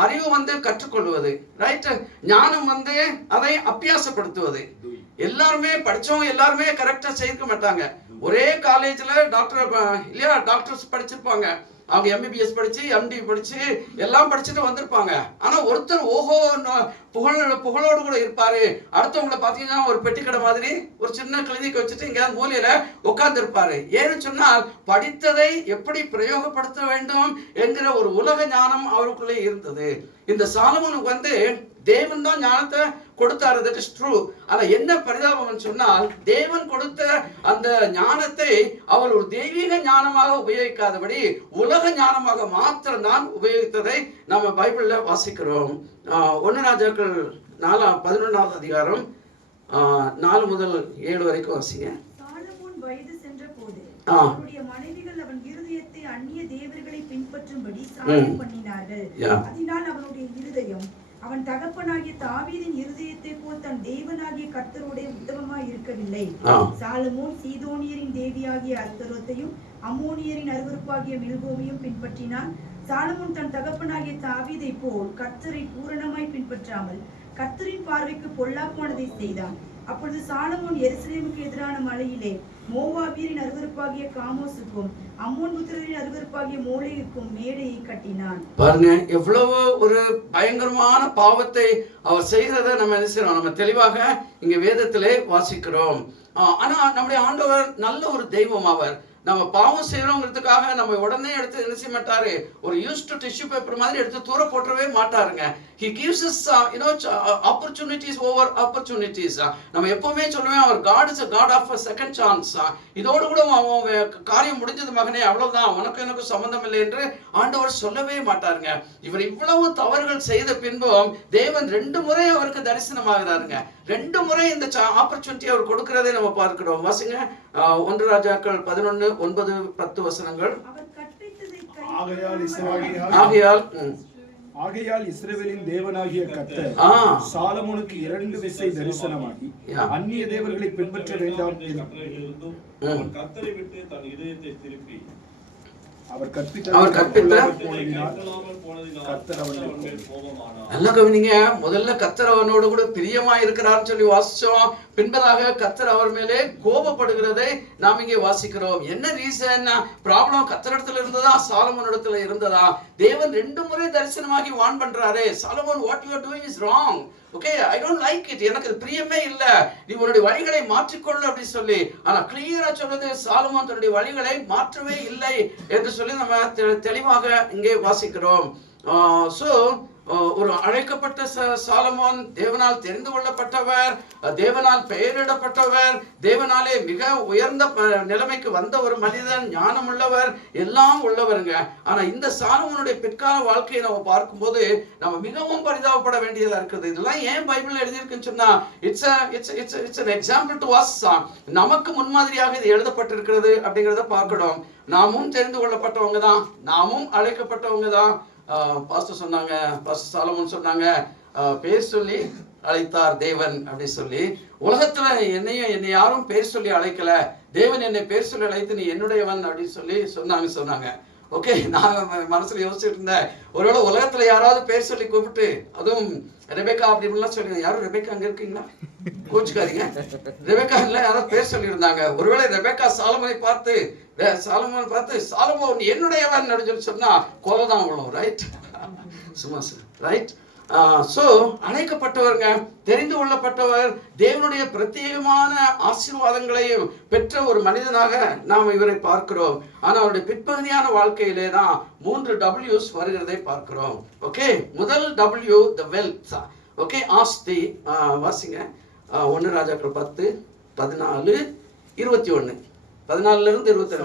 அறிவு வந்து கற்றுக்கொள்வது, ரைட். ஞானம் வந்து அதை அபியாசப்படுத்துவது. எல்லாருமே படிச்சவங்க எல்லாருமே கரெக்டா செய்ய மாட்டாங்க. ஒரே காலேஜ்ல டாக்டர்ஸ் படிச்சிருப்பாங்க, அவங்க எம்பிபிஎஸ் படிச்சு, எம்டி படிச்சு, எல்லாம் படிச்சுட்டு வந்திருப்பாங்க. ஆனா ஒருத்தர் ஓஹோ புகழோடு கூட இருப்பாரு. அடுத்தவங்களை பாத்தீங்கன்னா ஒரு பெட்டிக்கடை மாதிரி ஒரு சின்ன கிளினிக் வச்சுட்டு எங்கேயாவது மூலையில உட்கார்ந்து இருப்பாரு. ஏன்னு சொன்னால் படித்ததை எப்படி பிரயோகப்படுத்த வேண்டும் என்கிற ஒரு உலக ஞானம் அவருக்குள்ளே இருந்தது. இந்த சாலமோனுக்கு வந்து தேவன் தான் ஞானத்தை கொடுத்தாரு, that is true. ஆனா என்ன பரிதாபம் சொன்னால் தேவன் கொடுத்த அந்த ஞானத்தை அவர் ஒரு தெய்வீக ஞானமாக உபயோகிக்காதபடி உலக ஞானமாக மாத்திரம் தான் உபயோகித்ததை நம்ம பைபிள்ல வாசிக்கிறோம். 1 ராஜாக்கள் 11வது அதிகாரம் 4 முதல் 7 வரைக்கும் வாசிங்க. சாலமோன் வயது சென்ற போது அவருடைய மனைவிகள் அவன் இருதயத்தை அந்நிய தேவர்களை பின்பற்றும்படி சாயம் பண்ணினார்கள். அதனால் அவனுடைய இருதயம் அவன் தகப்பனாகிய தாவீதின் இருதயத்தை போல் தன் தேவனாகிய கர்த்தரோட உத்தமமாய் இருக்கவில்லை. சாலமோன் சீதோனியரின் தேவியாகிய அஸ்தரோத்தையும் அம்மோனியரின் அருவருப்பாகிய மில்கோமையும் பின்பற்றினான். சாலமோன் தன் தகப்பனாகிய தாவீதை போல் கர்த்தரை பூரணமாய் பின்பற்றாமல் கர்த்தரின் பார்வைக்கு பொல்லாப்பானதை செய்தான். அப்பொழுது சாலமோன் எருசலேமுக்கு எதிரான மலையிலே மோவாபியரின் அருவருப்பாகிய காமோசுக்கும் அம்மோன் புத்திரரின் அருவருப்பாகிய மோளேகுக்கும் மேடையை கட்டினான். பாருங்க எவ்வளவு ஒரு பயங்கரமான பாவத்தை அவர் செய்கிறத நம்ம என்ன செய்யறோம், நம்ம தெளிவாக இங்க வேதத்திலே வாசிக்கிறோம். ஆனா நம்முடைய ஆண்டவர் நல்ல ஒரு தெய்வம். அவர் நம்ம பாவம் செய்யறோங்கிறதுக்காக நம்ம உடனே எடுத்து என்ன செய்ய மாட்டாரு, ஒரு யூஸ்டு டிஷ்யூ பேப்பர் மாதிரி எடுத்து தூர போட்டவே மாட்டாருங்க. He gives us opportunities over opportunities. நம்ம எப்பவுமே சொல்லுவேன், அவர் God is a God of a second chance. இதோடு கூட காரியம் முடிஞ்சது மகனே, அவ்வளவுதான், உனக்கு எனக்கு சம்பந்தம் இல்லை என்று ஆண்டவர் சொல்லவே மாட்டாருங்க. இவர் இவ்வளவு தவறுகள் செய்த பின்பும் தேவன் 2 முறை அவருக்கு தரிசனமாகிறாருங்க. 2 முறை இந்த ஆப்பர்ச்சுனிட்டி அவர் கொடுக்கிறதை நம்ம பார்க்கிறோம். வாசிங்க 1 ராஜாக்கள் 11:9-10 வசனங்கள். ஆகையால் இஸ்ரவேலின் தேவனாகிய கர்த்தர் சாலமோனுக்கு 2 விசை தரிசனமாகி, அந்நிய தேவர்களை பின்பற்ற வேண்டாம் கர்த்தரை விட்டு தன் இதயத்தை திருப்பி அவர் கற்பித்த நல்லா கவனிங்க. முதல்ல கர்த்தர் அவனோடு கூட பிரியமா இருக்கிறார்னு சொல்லி வாசிச்சோம். பின்பதாக கர்த்தர் அவர் மேலே கோபப்படுகிறதை நாம் இங்கே வாசிக்கிறோம். என்ன ரீசன்? ப்ராப்ளம் கர்த்தரிடத்துல இருந்ததா, சாலமோன் இடத்துல இருந்ததா? தேவன் 2 முறை தரிசனமாகி வான் பண்றாரு, Solomon what you are doing is wrong. Okay, I don't like it, எனக்கு அது பிரியமே இல்ல, நீ உன்னுடைய வழிகளை மாற்றிக்கொள்ளு அப்படி சொல்லி. ஆனா கிளியரா சொல்றது, சாலமோன் தன்னுடைய வழிகளை மாற்றவே இல்லை என்று சொல்லி நம்ம தெளிவாக இங்கே வாசிக்கிறோம். ஒரு அழைக்கப்பட்ட சாலமோன் தேவனால் தெரிந்து கொள்ளப்பட்டவர், தேவனால் பெயரிடப்பட்டவர், தேவனாலே மிக உயர்ந்த நிலைமைக்கு வந்த ஒரு மனிதன், ஞானம் உள்ளவர், எல்லாம் உள்ளவருங்க. ஆனா இந்த சாலமோனுடைய பிற்கால வாழ்க்கையை நம்ம பார்க்கும்போது நம்ம மிகவும் பரிதாபப்பட வேண்டியதா இருக்குது. இதெல்லாம் ஏன் பைபிள் எழுதியிருக்குன்னு சொன்னா, it's an example to us. நமக்கு முன்மாதிரியாக இது எழுதப்பட்டிருக்கிறது அப்படிங்கிறத பார்க்கணும். நாமும் தெரிந்து கொள்ளப்பட்டவங்க தான், நாமும் அழைக்கப்பட்டவங்க தான். பாஸ்டர் சொன்னாங்க, பாஸ்டர் சாலமோன் சொன்னாங்க, பேர் சொல்லி அழைத்தார் தேவன் அப்படி சொல்லி. உலகத்துல என்னை யாரும் பேர் சொல்லி அழைக்கல, தேவன் என்னை பேர் சொல்லி அழைத்து நீ என்னுடையவன் அப்படின்னு சொல்லி சொன்னாங்க. ஓகே, நான் மனசுல யோசிச்சுட்டு இருந்தேன், ஒருவேளை உலகத்துல யாராவது பேர் சொல்லி கூப்பிட்டு, அதுவும் ரெபேக்கா அப்படின்லாம் சொல்லி, யாரும் ரெபேக்கா அங்க இருக்கீங்களா, கோச்சுக்காதீங்க, ரெபேக்கா இல்ல யாராவது பேர் சொல்லி இருந்தாங்க. ஒருவேளை ரெபேக்கா சாலமோனை பார்த்து சாலமோன் என்னுடையவன் அப்படின்னு சொல்லி சொன்னா கொலை தான் விழும். ரைட், சும்மா ரைட். அழைக்கப்பட்டவருங்க, தெரிந்து கொள்ளப்பட்டவர், தேவனுடைய பிரத்யேகமான ஆசீர்வாதங்களையும் பெற்ற ஒரு மனிதனாக நாம் இவரை பார்க்கிறோம். ஆனா அவருடைய பிற்பகுதியான வாழ்க்கையிலே தான் 3 W's வருகிறதை பார்க்கிறோம். ஓகே, முதல் W, the wealth. ஓகே, ஆஸ்தி. வாசிங்க 1 ராஜாக்கள் 10:14-21. 14-22,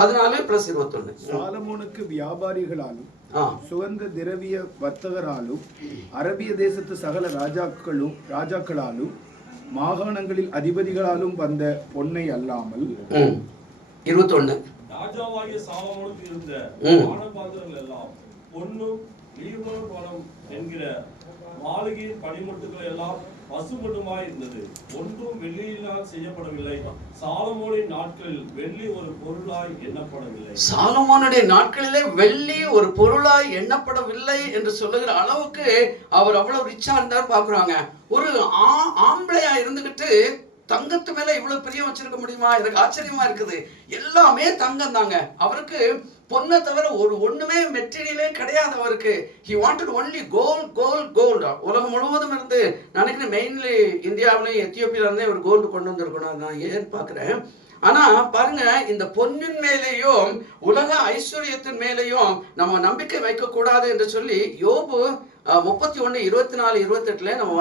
14+21. சாலமோனுக்கு வியாபாரிகளாலும் சுகந்த திரவிய வர்த்தகராலும் அரபிய தேசத்து சகல ராஜாக்களாலும் மாகாணங்களில் அதிபதிகளாலும் வந்த பொன்னை அல்லாமல் 21 ராஜாவாகிய சாலமோனுக்கு இருந்த பானபாத்திரங்கள் எல்லாம் பொன்னும் லீபனோன் வனம் என்கிற மாளிகையின் பனிமுட்டுகள் எல்லாம் பசுமட்டுமாய் இருந்தது. ஒன்றும் வெள்ளியினால் செய்யப்படவில்லை. சாலமோனின் நாட்களில் வெள்ளி ஒரு பொருளாய் எண்ணப்படவில்லை. சாலமோனுடைய நாட்களிலே வெள்ளி ஒரு பொருளாய் எண்ணப்படவில்லை என்று சொல்லுகிற அளவுக்கு அவர் அவ்வளவு ரிச்சா இருந்தார் பாக்குறாங்க. ஒரு ஆம்பளையா இருந்துகிட்டு தங்கத்து மேல இவ்வளவு பிரியம் வச்சிருக்க முடியுமா? எனக்கு ஆச்சரியமா இருக்குது. எல்லாமே தங்கம் தாங்க. அவருக்கு பொண்ணை தவிர ஒண்ணுமே மெட்டீரியலே கிடையாது அவருக்கு. he wanted only gold. உலகம் முழுவதும் இருந்து நினைக்கிறேன், மெயின்லி இந்தியாவிலையும் எத்தியோப்பியில இருந்தே ஒரு கோல்டு கொண்டு வந்திருக்கணும், நான் ஏன் பாக்குறேன். ஆனா பாருங்க, இந்த பொன்னின் மேலேயும் உலக ஐஸ்வர்யத்தின் மேலேயும் நம்ம நம்பிக்கை வைக்க கூடாது என்று சொல்லி யோபு 31:24-28 நம்ம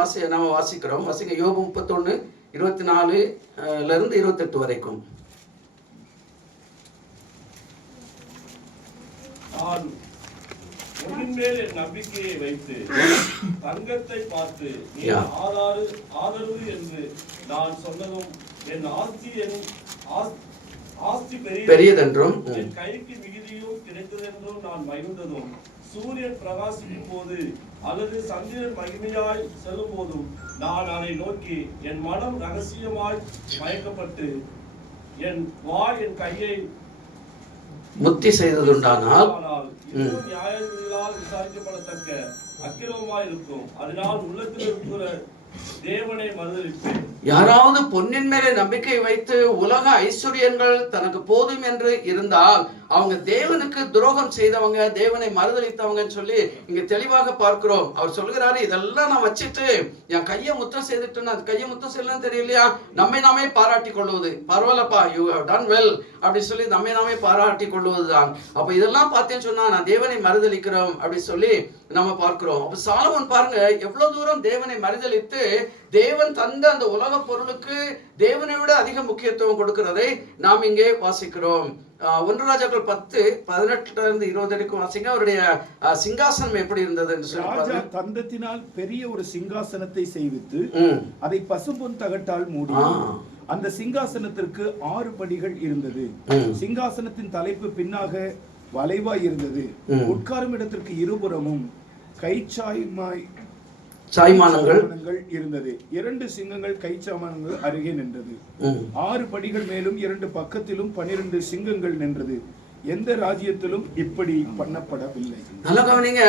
வாசிக்கிறோம். வாசிங்க யோபு 31:24-28 வரைக்கும். நான் உன்மேல் என் நம்பிக்கையை வைத்து தங்கத்தை பார்த்து நீ ஆதரவு என்று நான் சொன்னதும், என் ஆஸ்தி பெரியதென்றும் என் கைக்கு மிகுதியும் கிடைத்ததென்றும் நான் மகிழ்ந்ததும், சூரியன் பிரகாசிக்கும் போது அல்லது சந்திரன் மகிமையாய் செல்லும் போதும் நான் அதை நோக்கி என் மனம் ரகசியமாய் மயக்கப்பட்டு என் வாய் என் கையை முத்தி செய்ததுண்டானால் நியாயங்களால் விசாரிக்கப்படத்தக்க அக்கிரமமாய் இருக்கும். அதனால் உள்ளத்தில் இருக்கிற தேவனை மறுதலிப்பேன். யாராவது பொன்னின் மேலே நம்பிக்கை வைத்து உலக ஐஸ்வர்யங்கள் தனக்கு போதும் என்று இருந்தால் அவங்க தேவனுக்கு துரோகம் செய்தவங்க, தேவனை மறுதலித்தவங்கன்னு சொல்லி இங்க தெளிவாக பார்க்கிறோம். அவர் சொல்கிறாரு, இதெல்லாம் நான் வச்சுட்டு என் கையை முத்தம் செய்துட்டு, நான் கையை முத்தம் செய்யலாம் தெரியலையா, நம்மை நாமே பாராட்டி கொள்வது, பரவாயில்லப்பா யூ ஹவ் டன் வெல் அப்படி சொல்லி நம்மை நாமே பாராட்டி கொள்வதுதான். அப்ப இதெல்லாம் பார்த்தேன்னு சொன்னா நான் தேவனை மறுதலிக்கிறோம் அப்படி சொல்லி நம்ம பார்க்கிறோம். அப்ப சாலமோன் பாருங்க எவ்வளவு தூரம் தேவனை மறுதலித்து தேவன் தந்த அந்த உலக பொருளுக்கு தேவனை விட அதிக முக்கியத்துவம் கொடுக்கிறதை நாம் இங்கே வாசிக்கிறோம். 1 ராஜாக்கள் 10:18-20 வாசிங்க. அவருடைய சிங்காசனம் எப்படி இருந்தது என்று சொல்லி ராஜா தந்தத்தினால் பெரிய ஒரு சிங்காசனத்தை செய்வித்து அதை பசும்பொன் தகட்டால் மூடி அந்த சிங்காசனத்திற்கு 6 படிகள் இருந்தது. சிங்காசனத்தின் தலைப்பு பின்னாக வளைவாய் இருந்தது. உட்காரும் இடத்திற்கு இருபுறமும் சாய்மானங்கள் இருந்தது. 2 சிங்கங்கள் கைச்சாமானங்கள் அருகே நின்றது. 6 படிகள் மேலும் 2 பக்கத்திலும் 12 சிங்கங்கள் நின்றது. எந்த ராஜ்யத்திலும் இப்படி பண்ணப்படவில்லை. நல்ல கவனிங்க,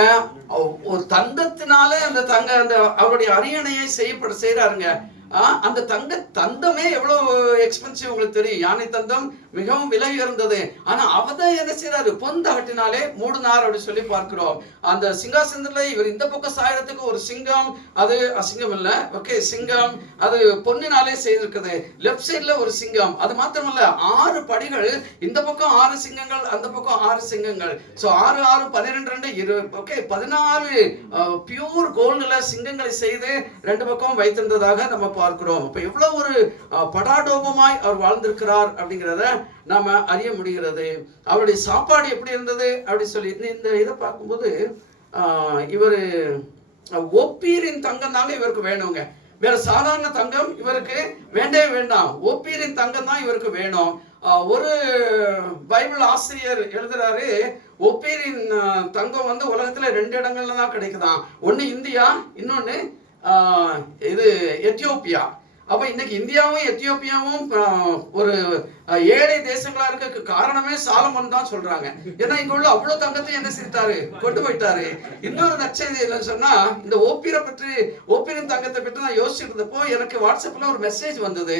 ஒரு தங்கத்தினால அந்த அவருடைய அரியணையை செய்யறாருங்க. அந்த தந்தமே எவ்வளவு எக்ஸ்பென்சிவ் உங்களுக்கு தெரியும். யானை தந்தம் மிகவும் விலை உயர்ந்தது. ஆனா அவதான் என்ன செய்யறாரு, பொன் தகட்டினாலே மூடுனார் அப்படி சொல்லி பார்க்கிறோம். அந்த சிங்காசனத்துல இவர் இந்த பக்கம் சாயறதுக்கு ஒரு சிங்கம், அது அசிங்கம் இல்ல, ஓகே, சிங்கம் அது பொன்னினாலே செய்திருக்குது. லெப்ட் சைட்ல ஒரு சிங்கம். அது மாத்திரமல்ல 6 படிகள், இந்த பக்கம் 6 சிங்கங்கள், அந்த பக்கம் 6 சிங்கங்கள். சோ 6 6 12 2 ஓகே 14 பியூர் கோல்டுல சிங்கங்களை செய்து 2 பக்கம் வைத்திருந்ததாக நம்ம பார்க்கிறோம். இப்ப எவ்வளவு ஒரு படாடோபமாய் அவர் வாழ்ந்திருக்கிறார் அப்படிங்கிறத நாம அறிய முடிகிறது. அவருடைய சாப்பாடு எப்படி இருந்தது அப்படி சொல்லி இந்த இதை பார்க்கும்போது இவரு ஒப்பீரின் தங்கம் தாங்க இவருக்கு வேணுங்க. வேற சாதாரண தங்கம் இவருக்கு வேண்டவே வேண்டாம். ஒப்பீரின் தங்கம் தான் இவருக்கு வேணும். ஒரு பைபிள் ஆசிரியர் எழுதுறாரு, ஒப்பீரின் தங்கம் வந்து உலகத்துல 2 இடங்கள்ல தான் கிடைக்குதான். ஒன்னு இந்தியா, இன்னொன்னு இது எத்தியோப்பியா. அப்ப இன்னைக்கு இந்தியாவும் எத்தியோப்பியாவும் ஒரு ஏழை தேசங்களா இருக்க காரணமே சாலமோன் தான் சொல்றாங்க. ஏன்னா இங்க உள்ள அவ்வளவு தங்கத்தையும் என்ன செய்தாரு, கொண்டு போயிட்டாரு. இன்னொரு நற்செய்தி இல்லைன்னு சொன்னா, இந்த ஓப்பீரின் தங்கத்தை பற்றி நான் யோசிச்சுட்டு இருந்தப்போ எனக்கு வாட்ஸ்அப்ல ஒரு மெசேஜ் வந்தது.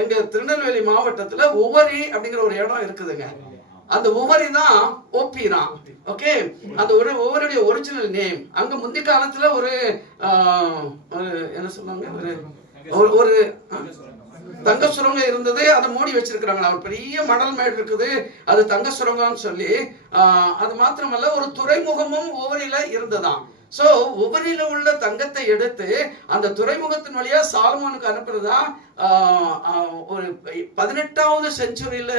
எங்க திருநெல்வேலி மாவட்டத்துல உவரி அப்படிங்கிற ஒரு இடம் இருக்குதுங்க. அந்த உவரி தான் ஓப்பீரா. ஓகே, அந்த ஒவ்வொருடைய ஒரிஜினல் நேம். அங்க முந்தைய காலத்துல ஒரு என்ன சொல்லுவாங்க, ஒரு தங்க சுரங்கம் இருந்தது. அதை மூடி வச்சிருக்கிறாங்க. ஒரு பெரிய மணல் மேடு இருக்குது, அது தங்க சுரங்கம்னு சொல்லி. அது மாத்திரமல்ல ஒரு துறைமுகமும் உவரியில இருந்ததாம். சோ உவரியில உள்ள தங்கத்தை எடுத்து அந்த துறைமுகத்தின் வழியா சாலமோனுக்கு அனுப்புறதா ஒரு 18வது செஞ்சுரியில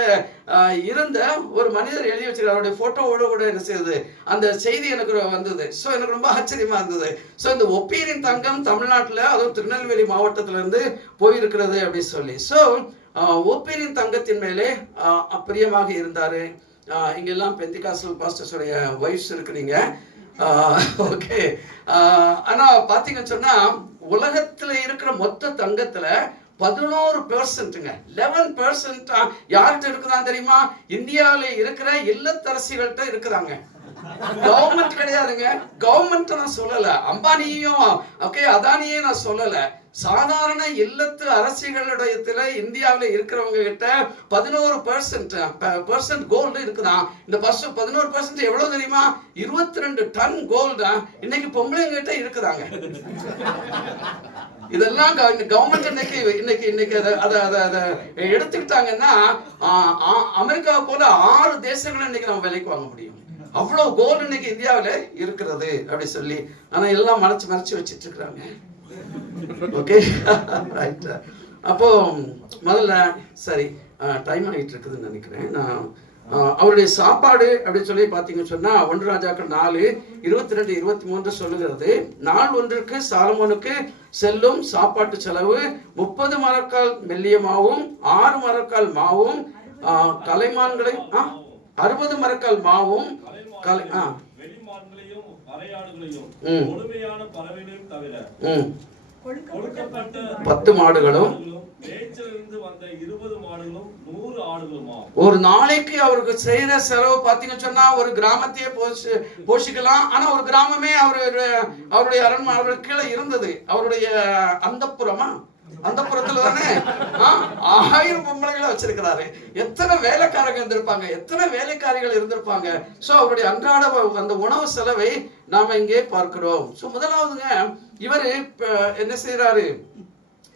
இருந்த ஒரு மனிதர் எழுதி வச்சிருக்காரு. அவருடைய போட்டோவோட கூட என்ன செய்யுது, அந்த செய்தி எனக்கு வந்தது. ஸோ எனக்கு ரொம்ப ஆச்சரியமா இருந்தது. ஸோ இந்த ஒப்பீரின் தங்கம் தமிழ்நாட்டில், அதுவும் திருநெல்வேலி மாவட்டத்தில இருந்து போயிருக்கிறது அப்படின்னு சொல்லி. ஸோ ஒப்பீரின் தங்கத்தின் மேலே பிரியமாக இருந்தாரு. இங்கெல்லாம் பெந்திகாஸ்டல் பாஸ்டர்ஸுடைய வைஃப்ஸ் இருக்கிறீங்க. ஓகே, ஆனா பாத்தீங்கன்னு சொன்னா உலகத்துல இருக்கிற மொத்த தங்கத்துல 11%ங்க 11% யார்கிட்ட இருக்குதான் தெரியுமா? இந்தியாவில இருக்கிற இல்லத்தரசிகள்கிட்ட இருக்குதாங்க. கவர்மெண்ட் கிடையாதுங்க. கவர்மெண்ட் நான் சொல்லல, அம்பானியும் ஓகே அதானியே நான் சொல்லல. சாதாரண இல்லத்து அரசிகளிடத்துல இந்தியாவில் இருக்கிறவங்க கிட்ட 11% கோல்டு இருக்குதான். இந்த 11% எவ்வளவு தெரியுமா? 22 டன் கோல்டு இன்னைக்கு பொம்பளைங்க கிட்ட இருக்குதாங்க. இதெல்லாம் கவர்மெண்ட் இன்னைக்கு அதை எடுத்துக்கிட்டாங்கன்னா அமெரிக்காவை போல 6 தேசங்களை இன்னைக்கு நம்ம விலைக்கு வாங்க முடியும். அவ்வளவு கோல்டு இன்னைக்கு இந்தியாவில இருக்கிறது அப்படி சொல்லி. ஆனா எல்லாம் மறைச்சு வச்சிட்டு இருக்கிறாங்க. Okay, right. அப்போ முதல்ல சரி, டைம் ஆகிட்டு இருக்குதுன்னு நினைக்கிறேன். நான் அவருடைய சாப்பாடு அப்படின்னு சொல்லி பார்த்தீங்கன்னு சொன்னா 1 ராஜாக்கள் 4:22-23 சொல்லுகிறது. நாள் ஒன்றுக்கு சாலமோனுக்கு செல்லும் சாப்பாட்டு செலவு 30 மரக்கால் மெல்லிய மாவும் 6 மரக்கால் மாவும் கலைமான்களை 60 மரக்கால் மாவும் கொடுக்கப்பட்ட 10 மாடுகளும் மேய்ச்சலிருந்து வந்த 20 மாடுகளும் 100 ஆடுகளுமா. ஒரு நாளைக்கு அவருக்கு செய்யற செலவு பாத்தீங்கன்னு சொன்னா ஒரு கிராமத்தையே போஷிக்கலாம். ஆனா ஒரு கிராமமே அவருடைய அரண்மனை அவருக்கு கீழே இருந்தது. அவருடைய அந்தப்புறத்துல தானே 1000 பொம்பளைகளை வச்சிருக்கிறாரு. எத்தனை வேலைக்காரங்க இருந்திருப்பாங்க, எத்தனை வேலைக்காரிகள் இருந்திருப்பாங்க. சோ அவருடைய அன்றாட அந்த உணவு செலவை நாம இங்கே பார்க்கிறோம். சோ முதலாவதுங்க இவரு என்ன செய்யறாரு,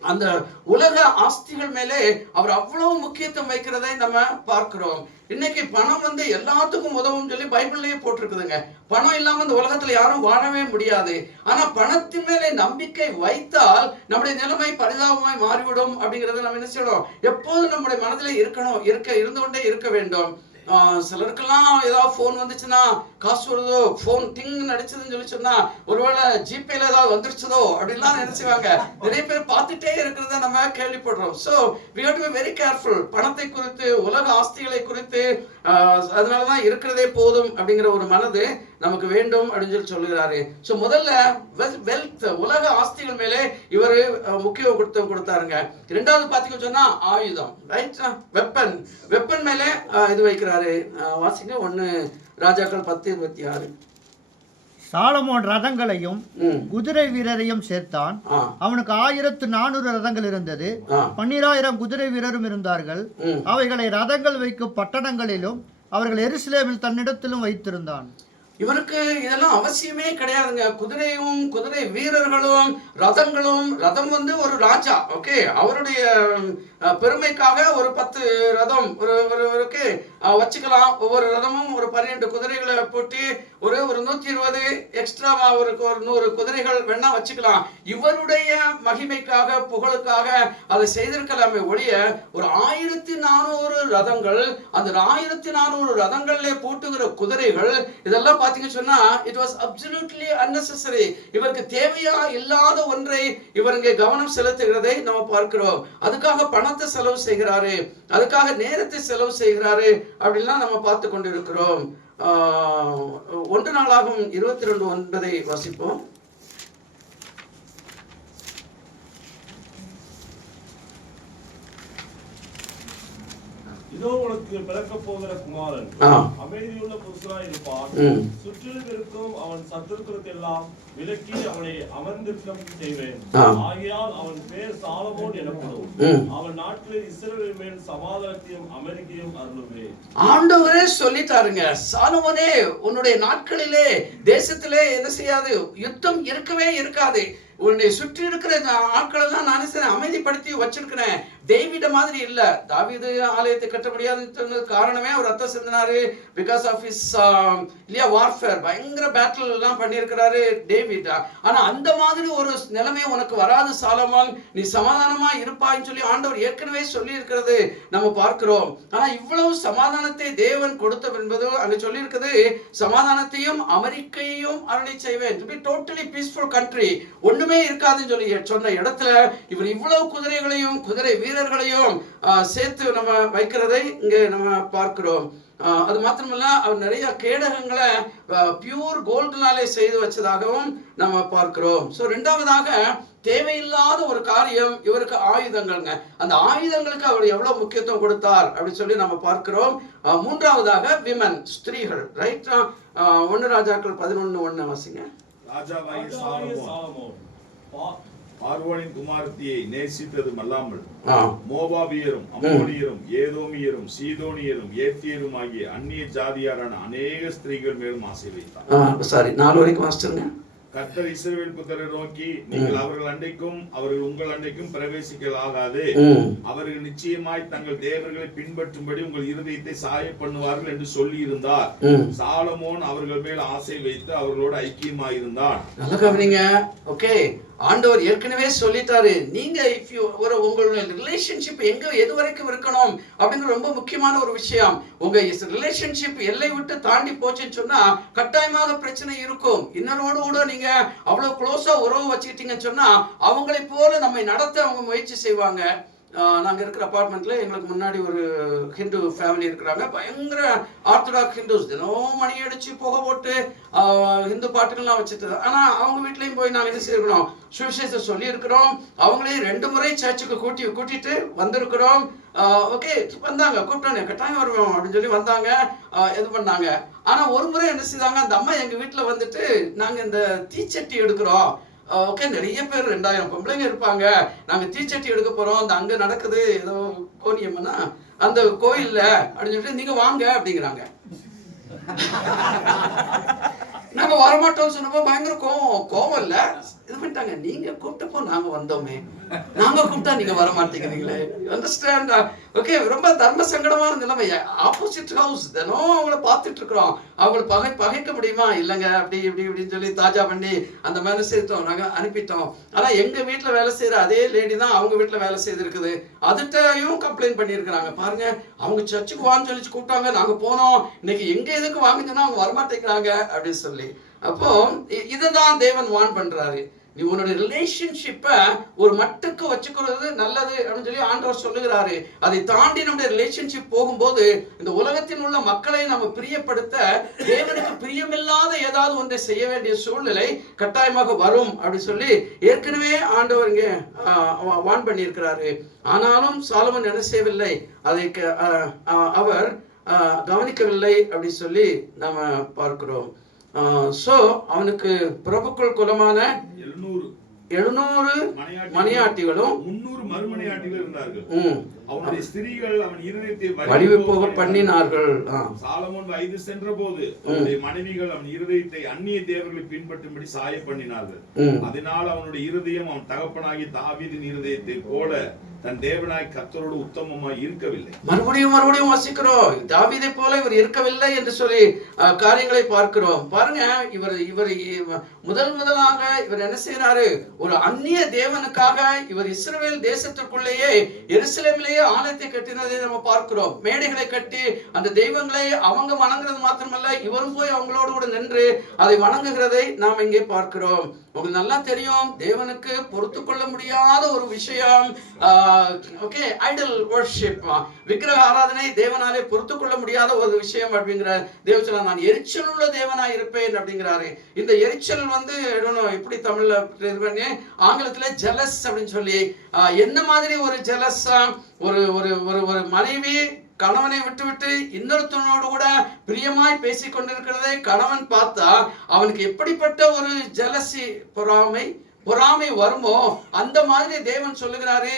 அந்த உலக ஆஸ்திகள் மேலே அவர் அவ்வளவு முக்கியத்துவம் வைக்கிறதை நம்ம பார்க்கிறோம். இன்னைக்கு பணம் எல்லாத்துக்கும் உதவும் சொல்லி பைபிள்லயே போட்டிருக்குதுங்க. பணம் இல்லாம இந்த உலகத்துல யாரும் வாழவே முடியாது. ஆனா பணத்தின் மேலே நம்பிக்கை வைத்தால் நம்முடைய நிலைமை பரிதாபமாய் மாறிவிடும் அப்படிங்கறத நம்ம என்ன செய்யணும், எப்போதும் நம்முடைய மனதில் இருந்து கொண்டே இருக்க வேண்டும். சிலருக்கெல்லாம் ஏதாவது போன் வந்துச்சுன்னா, காசு வருதோ, போன் டிங் அடிச்சதுன்னு சொல்லி சொன்னா ஒருவேளை ஜிபேல ஏதாவது வந்துருச்சதோ அப்படின்லாம் நினைச்சுவாங்க. நிறைய பேர் பார்த்துட்டே இருக்கிறத நம்ம கேள்விப்படுறோம். So we have to be very careful. பணத்தை குறித்து, உலக ஆஸ்திகளை குறித்து, அதனாலதான் இருக்கிறதே போதும் அப்படிங்கிற ஒரு மனது நமக்கு வேண்டும் அப்படின்னு சொல்லுகிறாரு. ஸோ முதல்ல வெல்த், உலக ஆஸ்திகள் மேலே இவர் முக்கியத்துவம் கொடுத்தாருங்க. இரண்டாவது பாத்தீங்கன்னு சொன்னா ஆயுதம், ரைட், வெப்பன் மேலே இது வைக்கிறாரு. வாசிங்க 1 ராஜாக்கள் 10:26. சாலமோன் ரதங்களையும் குதிரை வீரரையும் சேர்த்தான். அவனுக்கு 1400 ரதங்கள் இருந்தது. 12000 குதிரை வீரரும் இருந்தார்கள். அவைகளை ரதங்கள் வைக்கும் பட்டணங்களிலும் அவர்கள் எருசலேமில் தன்னிடத்திலும் வைத்திருந்தான். இவருக்கு இதெல்லாம் அவசியமே கிடையாதுங்க. குதிரையும் குதிரை வீரர்களும் ரதங்களும், ரதம் ஒரு ராஜா, ஓகே, அவருடைய பெருமைக்காக ஒரு 10 ரதம் ஒருவருக்கு வச்சுக்கலாம். ஒவ்வொரு ரதமும் ஒரு 12 குதிரைகளை போட்டி ஒரு 120 எக்ஸ்ட்ராவா ஒரு 100 குதிரைகள் வேணா வச்சுக்கலாம். இவருடைய மகிமைக்காக, புகழுக்காக அதை செய்திருக்கலாமே ஒழிய ஒரு 1400 ரதங்கள், அந்த 1400 ரதங்களிலே பூட்டுகிற குதிரைகள், இதெல்லாம் பாத்தீங்கன்னு சொன்னா it was absolutely unnecessary. இவருக்கு தேவையா இல்லாத ஒன்றை இவர் இங்கே கவனம் செலுத்துகிறதை நம்ம பார்க்கிறோம். அதுக்காக பணத்தை செலவு செய்கிறாரு, அதுக்காக நேரத்தை செலவு செய்கிறாரு அப்படின்லாம் நம்ம பார்த்து கொண்டிருக்கிறோம். 1 நாளாகும் 22:9 வாசிப்போம். இதோ உனக்கு பிறக்க போகிற குமாரன் அமைதியுள்ள புருஷனாய் இருப்பான். சுற்றிலும் இருக்கும் அவன் சத்துருக்களுக்கு எல்லாம் விலக்கி அவனை அமர்ந்திருக்க செய்வேன். ஆகையால் அவன் பேர் சாலமோன் எனப்படும். அவன் நாட்டில் இஸ்ரவேல் மேல் சமாதானத்தையும் அமைதியையும் அருளுவேன். ஆண்டவரே சொல்லிட்டாருங்க, சாலமோனே உன்னுடைய நாட்களிலே தேசத்திலே என்ன செய்யாது, யுத்தம் இருக்கவே இருக்காது. உன்னை சுற்றி இருக்கிற ஆட்களை தான் நான் அமைதிப்படுத்தி வச்சிருக்கிறேன். டேவிட மாதிரி இல்ல. தாவீது ஆலயத்தை கட்ட முடியாதுன்னு காரணமே அவர் ரத்தம் சிந்தினாரு. பிகாஸ் ஆஃப் ஹிஸ் வார்ஃபேர், பயங்கர பேட்டில் எல்லாம் பண்ணியிருக்கிறாரு டேவிட். ஆனா அந்த மாதிரி ஒரு நிலைமை உனக்கு வராது சாலமோன், நீ சமாதானமா இருப்பான்னு சொல்லி ஆண்டவர் ஏற்கனவே சொல்லி இருக்கிறது நம்ம பார்க்கிறோம். ஆனா இவ்வளவு சமாதானத்தை தேவன் கொடுத்த என்பது அங்க சொல்லி இருக்குது, சமாதானத்தையும் அமெரிக்கையும் அருளி செய்வேன். To be totally peaceful country, ஒண்ணுமே இருக்காதுன்னு சொல்லி சொன்ன இடத்துல இவர் இவ்வளவு குதிரைகளையும் குதிரை வீரர்களையும் சேர்த்து நம்ம வைக்கிறதை இங்கே நம்ம பார்க்கிறோம். அது மாத்திரமல்ல, அவர் நிறைய கேடகங்களை பியூர் கோல்டுனாலே செய்து வச்சதாகவும் நம்ம பார்க்கிறோம். ஸோ ரெண்டாவதாக தேவையில்லாத ஒரு காரியம் இவருக்கு ஆயுதங்கள்ங்க. அந்த ஆயுதங்களுக்கு அவர் எவ்வளவு முக்கியத்துவம் கொடுத்தார் அப்படின்னு சொல்லி நம்ம பார்க்கிறோம். மூன்றாவதாக விமன், ஸ்திரீகள், ரைட். 1 ராஜாக்கள் 11:1 வாசிங்க. ராஜாவாகிய சாலமோன் பார்வோனின் குமாரத்தியை நேசித்ததும் அல்லாமல் மோவாபியரும், அம்மோனியரும், ஏதோமியரும், சீதோனியரும், ஏத்தியரும் ஆகிய அந்நிய ஜாதியாரான அநேக ஸ்திரீகள் மேலும் ஆசை வைத்தார். சாரி, 4 வரைக்கும் வாசிச்சுங்க. கர்த்தர் இஸ்ரவேல் புத்திரரை நோக்கி, நீங்கள் அவர்கள் அண்டைக்கும் அவர்கள் உங்கள் அண்டைக்கும் பிரவேசிக்கலாகாது. அவர்கள் நிச்சயமாய் தங்கள் தேவர்களை பின்பற்றும்படி உங்கள் இருதயத்தை சாய பண்ணுவார்கள் என்று சொல்லி இருந்தார். சாலமோன் அவர்கள் மேல் ஆசை வைத்து அவர்களோடு ஐக்கியமாயிருந்தான். நல்லா கவனிங்க. ஓகே, ஆண்டவர் ஏற்கனவே சொல்லிட்டாரு, நீங்க உங்களுடைய ரிலேஷன்ஷிப் எது வரைக்கும் இருக்கணும் அப்படிங்கிற ரொம்ப முக்கியமான ஒரு விஷயம். உங்க ரிலேஷன்ஷிப் எல்லை விட்டு தாண்டி போச்சுன்னு சொன்னா கட்டாயமாக பிரச்சனை இருக்கும். இன்னொரு கூட நீங்க அவ்வளவு க்ளோஸா உறவு வச்சுக்கிட்டீங்கன்னு சொன்னா அவங்களை போல நம்மை நடத்த அவங்க முயற்சி செய்வாங்க. நாங்க இருக்கிற அபார்ட்மெண்ட்ல எங்களுக்கு முன்னாடி ஒரு ஹிந்து ஃபேமிலி இருக்கிறாங்க. பயங்கர ஆர்த்தடாக்ஸ் ஹிந்துஸ். தினம் மணி அடிச்சு புகை போட்டு ஹிந்து பாட்டுகள்லாம் வச்சுட்டு, ஆனா அவங்க வீட்லயும் போய் நாங்க என்ன செய்யறோம், சுவிசேஷத்தை சொல்லி இருக்கிறோம். அவங்களையும் 2 முறை சர்ச்சுக்கு கூட்டிட்டு வந்திருக்கிறோம். ஓகே, வந்தாங்க, கூப்பிட்டோன்னே கட்டாயம் வருவோம் அப்படின்னு சொல்லி வந்தாங்க, இது பண்ணாங்க. ஆனா ஒரு முறை என்ன செய்தாங்க, அந்த அம்மா எங்க வீட்டுல வந்துட்டு நாங்க இந்த தீச்சட்டி எடுக்கிறோம். ஓகே, நிறைய பேர் 2000 பொம்பளைங்க இருப்பாங்க, நாங்க தீச்சட்டி எடுக்க போறோம், அந்த அங்க நடக்குது ஏதோ கோணியம்னா அந்த கோயில்ல அப்படின்னு சொல்லிட்டு நீங்க வாங்க அப்படிங்கிறாங்க. நாங்க வரமாட்டோம் சொன்னப்போ பயங்கர கோவம் இல்ல, இது பண்ணிட்டாங்க. நீங்க கூப்பிட்டப்போ நாங்க வந்தோமே, நாங்க கூப்பிட்டா நீங்க வர மாட்டேங்கிறீங்களே. அண்டர்ஸ்டாண்ட்? ஓகே, ரொம்ப தர்ம சங்கடமான நிலைமை. ஆப்போசிட் ஹவுஸ், தினம் அவங்கள பார்த்துட்டு இருக்கிறோம். அவங்களை பகைக்க முடியுமா? இல்லைங்க, அப்படி இப்படி இப்படின்னு சொல்லி தாஜா பண்ணி அந்த மேலே சேர்த்தோம், நாங்க அனுப்பிட்டோம். ஆனா எங்க வீட்டுல வேலை செய்யற அதே லேடி தான் அவங்க வீட்டுல வேலை செய்திருக்குது. அதுட்டையும் கம்ப்ளைண்ட் பண்ணியிருக்கிறாங்க. பாருங்க, அவங்க சர்ச்சுக்கு வான்னு சொல்லி கூப்பிட்டாங்க, நாங்க போனோம், இன்னைக்கு எங்க எதுக்கு வாங்கினா அவங்க வரமாட்டேங்கிறாங்க அப்படின்னு சொல்லி. அப்போ இதுதான் தேவன் வான் பண்றாரு. நீ உன்னுடைய ரிலேஷன்ஷிப்பை ஒரு மட்டுக்கு வச்சுக்கிறது நல்லது அப்படின்னு சொல்லி ஆண்டவர் சொல்லுகிறாரு. அதை தாண்டி நம்முடைய ரிலேஷன்ஷிப் போகும்போது இந்த உலகத்தில் உள்ள மக்களை நம்ம பிரியப்படுத்த தேவனுக்கு பிரியமில்லாத ஏதாவது ஒன்றை செய்ய வேண்டிய சூழ்நிலை கட்டாயமாக வரும் அப்படி சொல்லி ஏற்கனவே ஆண்டவர் இங்கே வான் பண்ணியிருக்கிறாரு. ஆனாலும் சாலமன் என்ன செய்யவில்லை, அதை அவர் கவனிக்கவில்லை அப்படி சொல்லி நம்ம பார்க்கிறோம். சோ அவனுக்கு பிரபுக்கள் குலமான 700 மணியாட்டிகளும் 300 மறுமனையாட்டிகள் இருந்தார்கள். அவனுடைய ஸ்திரீகள் அவன் இருதயத்தை வழிவிப்போக பண்ணினார்கள். சாலமோன் வயது சென்ற போது அவனுடைய மனைவிகள் அவன் இருதயத்தை அந்நிய தேவர்களை பின்பற்றும்படி சாய பண்ணினார்கள். அதனால் அவனுடைய இருதயம் அவன் தகப்பனாகி தாவீதின் இருதயத்தை போல தன் தேவனாய் கர்த்தரோடு உத்தமமாய் இருக்கவில்லை. மறுபடியும் வாசிக்கிறோம், தாவீதை போல இவர் இருக்கவில்லை என்று சொல்லி காரியங்களை பார்க்கிறோம். பாருங்க, இவர் முதலாக இவர் என்ன செய்யறாரு, ஒரு அந்நிய தேவனுக்காக இவர் இஸ்ரவேல் தேசத்திற்குள்ளேயே எருசலேமிலேயே ஆலயத்தை கட்டினதை நம்ம பார்க்கிறோம். மேடைகளை கட்டி அந்த தெய்வங்களை அவங்க வணங்குறது மாத்திரமல்ல, இவரும் போய் அவங்களோடு கூட நின்று அதை வணங்குகிறதை நாம் இங்கே பார்க்கிறோம். உங்களுக்கு நல்லா தெரியும், தேவனுக்கு பொறுத்து கொள்ள முடியாத ஒரு விஷயம் ஓகே ஐடல் வர்ஷிப், விக்கிரக ஆராதனை தேவனாலே பொறுத்து கொள்ள முடியாத ஒரு விஷயம் அப்படிங்கிற தேவன் சொல்ல, நான் எரிச்சல் உள்ள தேவனாய் இருப்பேன் அப்படிங்கிறாரு. இந்த எரிச்சல் வந்து எப்படி தமிழ்ல ஆங்கிலத்துல ஜெலஸ் அப்படின்னு சொல்லி, என்ன மாதிரி ஒரு ஜெலஸ், ஒரு மனைவி கணவனை விட்டுவிட்டு இன்னொருத்தனோடு கூட பிரியமாய் பேசிக் கொண்டிருக்கிறதை கணவன் பார்த்தா அவனுக்கு எப்படிப்பட்ட ஒரு ஜெலசி பொறாமை வருமோ அந்த மாதிரி தேவன் சொல்லுகிறாரு,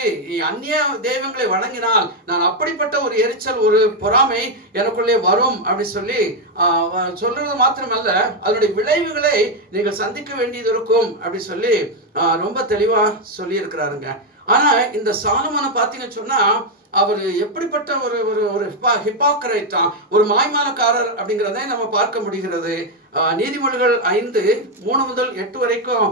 அந்நிய தெய்வங்களை வணங்கினால் நான் அப்படிப்பட்ட ஒரு எரிச்சல், ஒரு பொறாமை எனக்குள்ளே வரும் அப்படி சொல்லி சொல்றது மாத்திரமல்ல, அதனுடைய விளைவுகளை நீங்கள் சந்திக்க வேண்டியது இருக்கும் அப்படி சொல்லி ரொம்ப தெளிவா சொல்லி இருக்கிறாருங்க. ஆனா இந்த சாலமோனை பார்த்தீங்கன்னு சொன்னா அவர் எப்படிப்பட்ட ஒரு ஹிப்பாக்ரைட்டா, ஒரு மாய்மாலக்காரர் அப்படிங்கிறதை நம்ம பார்க்க முடிகிறது. நீதிமொழிகள் 5:3 முதல் 8 வரைக்கும்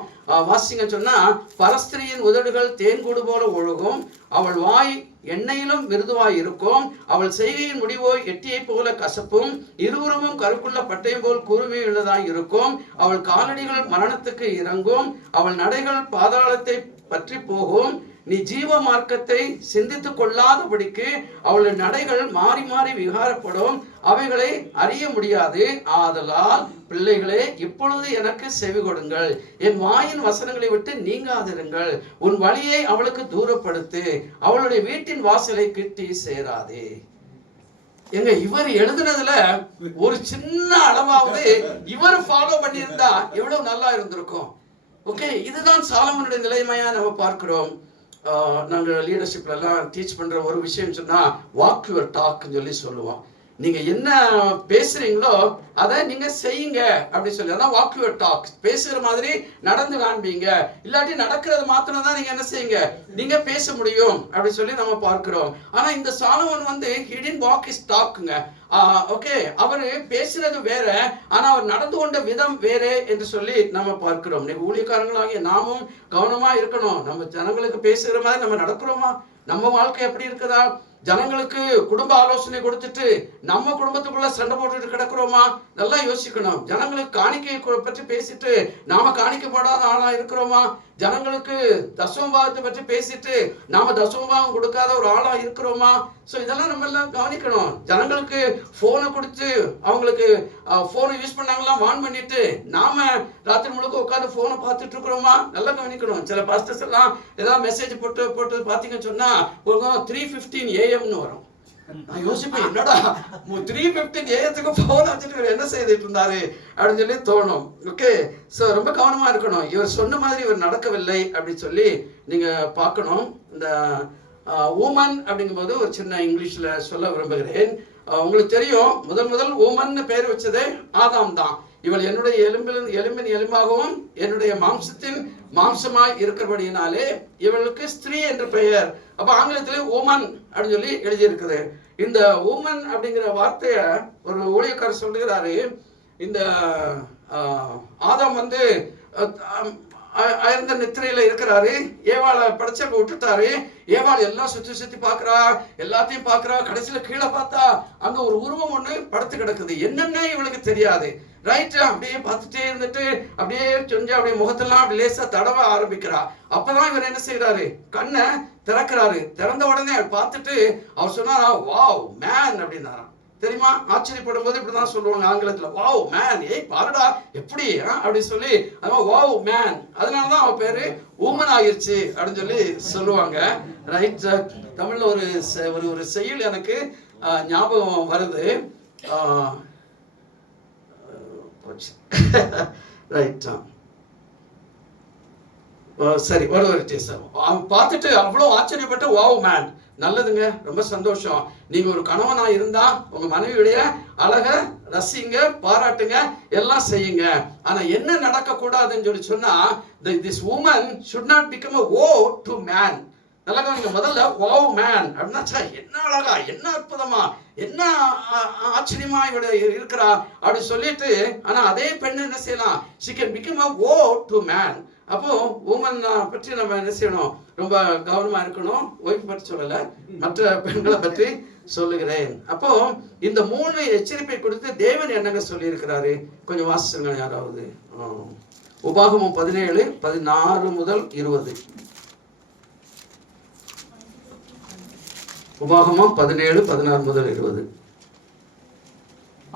வாசிங்க சொன்னா, பரஸ்திரியின் உதடுகள் தேன்கூடு போல ஒழுகும், அவள் வாய் எண்ணெயிலும் மிருதுவாய் இருக்கும், அவள் செய்கையின் முடிவோ எட்டியை போல கசப்பும், இருபுறமும் கருக்குள்ள பட்டயம் போல் குருவி உள்ளதாய் இருக்கும், அவள் காலடிகள் மரணத்துக்கு இறங்கும், அவள் நடைகள் பாதாளத்தை பற்றி போகும், நீ ஜீவ மார்க்கத்தை சிந்தித்து கொள்ளாதபடிக்கு அவளுடைய நடைகள் மாறி மாறி விகாரப்படும், அவைகளை அறிய முடியாது. ஆதலால் பிள்ளைகளே, இப்பொழுது எனக்கு செவி கொடுங்கள், என் வாயின் வசனங்களை விட்டு நீங்காதிருங்கள், உன் வழியை அவளுக்கு தூரப்படுத்து, அவளுடைய வீட்டின் வாசலை கிட்டி சேராதே. எங்க இவர் எழுதுனதுல ஒரு சின்ன அளவாவது இவர் ஃபாலோ பண்ணியிருந்தா எவ்வளவு நல்லா இருந்திருக்கும். ஓகே, இதுதான் சாலமோனுடைய நிலைமையா நம்ம பார்க்கிறோம். நாங்கள் லீடர்ஷிப்ல எல்லாம் டீச் பண்ற ஒரு விஷயம் சொன்னா, வாக் யுவர் டாக்னு சொல்லி சொல்லுவோம். நீங்க என்ன பேசுறீங்களோ அதை நீங்க செய்யுங்க அப்படி சொல்லி, அதான் வாக் யுவர் டாக். பேசுற மாதிரி நடந்து காண்பீங்க, இல்லாட்டி நடக்கிறது மாத்திரம் தான் நீங்க என்ன செய்யுங்க, நீங்க பேச முடியும் அப்படி சொல்லி நம்ம பார்க்கிறோம். ஆனா இந்த சாலமோன் வந்து he didn't walk his talkங்க. ஓகே, அவரு பேசுறது வேற, ஆனா அவர் நடந்து கொண்ட விதம் வேற என்று சொல்லி நம்ம பார்க்கிறோம். நீங்க ஊழியக்காரங்களாகிய நாமும் கவனமா இருக்கணும். நம்ம ஜனங்களுக்கு பேசுகிற மாதிரி நம்ம நடக்கிறோமா? நம்ம வாழ்க்கை எப்படி இருக்குதா? ஜனங்களுக்கு குடும்ப ஆலோசனை கொடுத்துட்டு நம்ம குடும்பத்துக்குள்ள சண்டை போட்டுட்டு கிடக்குறோமா? நல்லா யோசிக்கணும். ஜனங்களுக்கு காணிக்கை பற்றி பேசிட்டு நாம காணிக்கை போடாத ஆளா இருக்கிறோமா? ஜனங்களுக்கு தசமபாகத்தை பற்றி பேசிட்டு நாம தசமபாகம் கொடுக்காத ஒரு ஆளா இருக்கிறோமா? ஸோ இதெல்லாம் நம்ம எல்லாம் கவனிக்கணும். ஜனங்களுக்கு போனை கொடுத்து அவங்களுக்கு போனை யூஸ் பண்ணாங்களாம் வான் பண்ணிட்டு நாம ராத்திரி முழுக்க உட்காந்து போனை பார்த்துட்டு இருக்கிறோமா? நல்லா கவனிக்கணும். சில பாஸ்டர்ஸ் எல்லாம் ஏதாவது மெசேஜ் போட்டு பார்த்தீங்கன்னு சொன்னா 3:15 AM வரும். நான் யோசிப்பேன், என்னடா 3:15 AM போன் வச்சுட்டு என்ன செய்துட்டு இருந்தாரு அப்படின்னு சொல்லி தோணும். ஓகே, ஸோ ரொம்ப கவனமா இருக்கணும். இவர் சொன்ன மாதிரி இவர் நடக்கவில்லை அப்படின்னு சொல்லி நீங்க பார்க்கணும். இந்த ஊமன் அப்படிங்கும்போது ஒரு சின்ன இங்கிலீஷ்ல சொல்ல விரும்புகிறேன். உங்களுக்கு தெரியும், முதல் ஊமன் பேர் வச்சதே ஆதாம் தான். இவள் என்னுடைய எலும்பின் எலும்பாகவும் என்னுடைய மாம்சத்தின் மாம்சமாய் இருக்கிறபடியினாலே இவளுக்கு ஸ்திரீ என்று பெயர். அப்ப ஆங்கிலத்திலே ஊமன் அப்படின்னு சொல்லி எழுதியிருக்குது. இந்த ஊமன் அப்படிங்கிற வார்த்தைய ஒரு ஊழியக்காரர் சொல்லுகிறாரு. இந்த ஆதாம் ஆழ்ந்த நித்திரையில இருக்கிறாரு. ஏவாளை படைச்ச விட்டுட்டாரு. ஏவாள் எல்லாம் சுத்தி பாக்குறா, எல்லாத்தையும் பாக்குறா. கடைசியில கீழே பார்த்தா அங்க ஒரு உருவம் ஒண்ணு படுத்து கிடக்குது. என்னன்னு இவளுக்கு தெரியாது. ரைட், அப்படியே பார்த்துட்டே இருந்துட்டு அப்படியே கொஞ்சம் அப்படியே முகத்தெல்லாம் அப்படி லேசா தடவ ஆரம்பிக்கிறா. அப்பதான் இவர் என்ன செய்யறாரு, கண்ணை திறக்கிறாரு. திறந்த உடனே பார்த்துட்டு அவர் சொன்னாரா, வாவ் மேன் அப்படின்னாராம். தெரியுமா? ஆச்சரியப்படும் போது இப்படிதான் சொல்லுவாங்க ஆங்கிலத்துல, வாவ் மேன், ஏய் பாருடா எப்படி அப்படி சொல்லி, அதான் வாவ் மேன். அதனாலதான் அவ பேரு ஊமன் ஆகிருச்சு அப்படின்னு சொல்லி சொல்லுவாங்க. ரைட், தமிழ்ல ஒரு செயல் எனக்கு ஞாபகம் வருது. ரைட், சரி, அவன் பார்த்துட்டு அவ்வளவு ஆச்சரியப்பட்டு வாவ் மேன், நல்லதுங்க, ரொம்ப சந்தோஷம். நீங்க ஒரு கணவனா இருந்தா உங்க மனைவியுடைய அழக ரசிங்க, பாராட்டுங்க, எல்லாம் செய்யுங்க. ஆனா என்ன நடக்க கூடாதுன்னு சொல்லி சொன்னா, this woman should not become a woe to man. நல்லா கவனிங்க. முதல்ல வாவ் மேன் அப்படின்னா என்ன அழகா, என்ன அற்புதமா, என்ன ஆச்சரியமா இவட இருக்கிறா அப்படி சொல்லிட்டு, ஆனா அதே பெண்ணு என்ன செய்யலாம், she can become a woe to man. அப்போ உமன் பற்றி நம்ம என்ன செய்யணும், ரொம்ப கவனமா இருக்கணும். ஒய்ஃப் பற்றி சொல்லல, மற்ற பெண்களை பற்றி சொல்லுகிறேன். அப்போ இந்த 3 எச்சரிப்பை கொடுத்து தேவன் என்னங்க சொல்லி இருக்கிறாரு, கொஞ்சம் வாசிச்சுங்க யாராவது. உபாகமம் 17:16 முதல் 20. உபாகமம் 17:16 முதல் 20.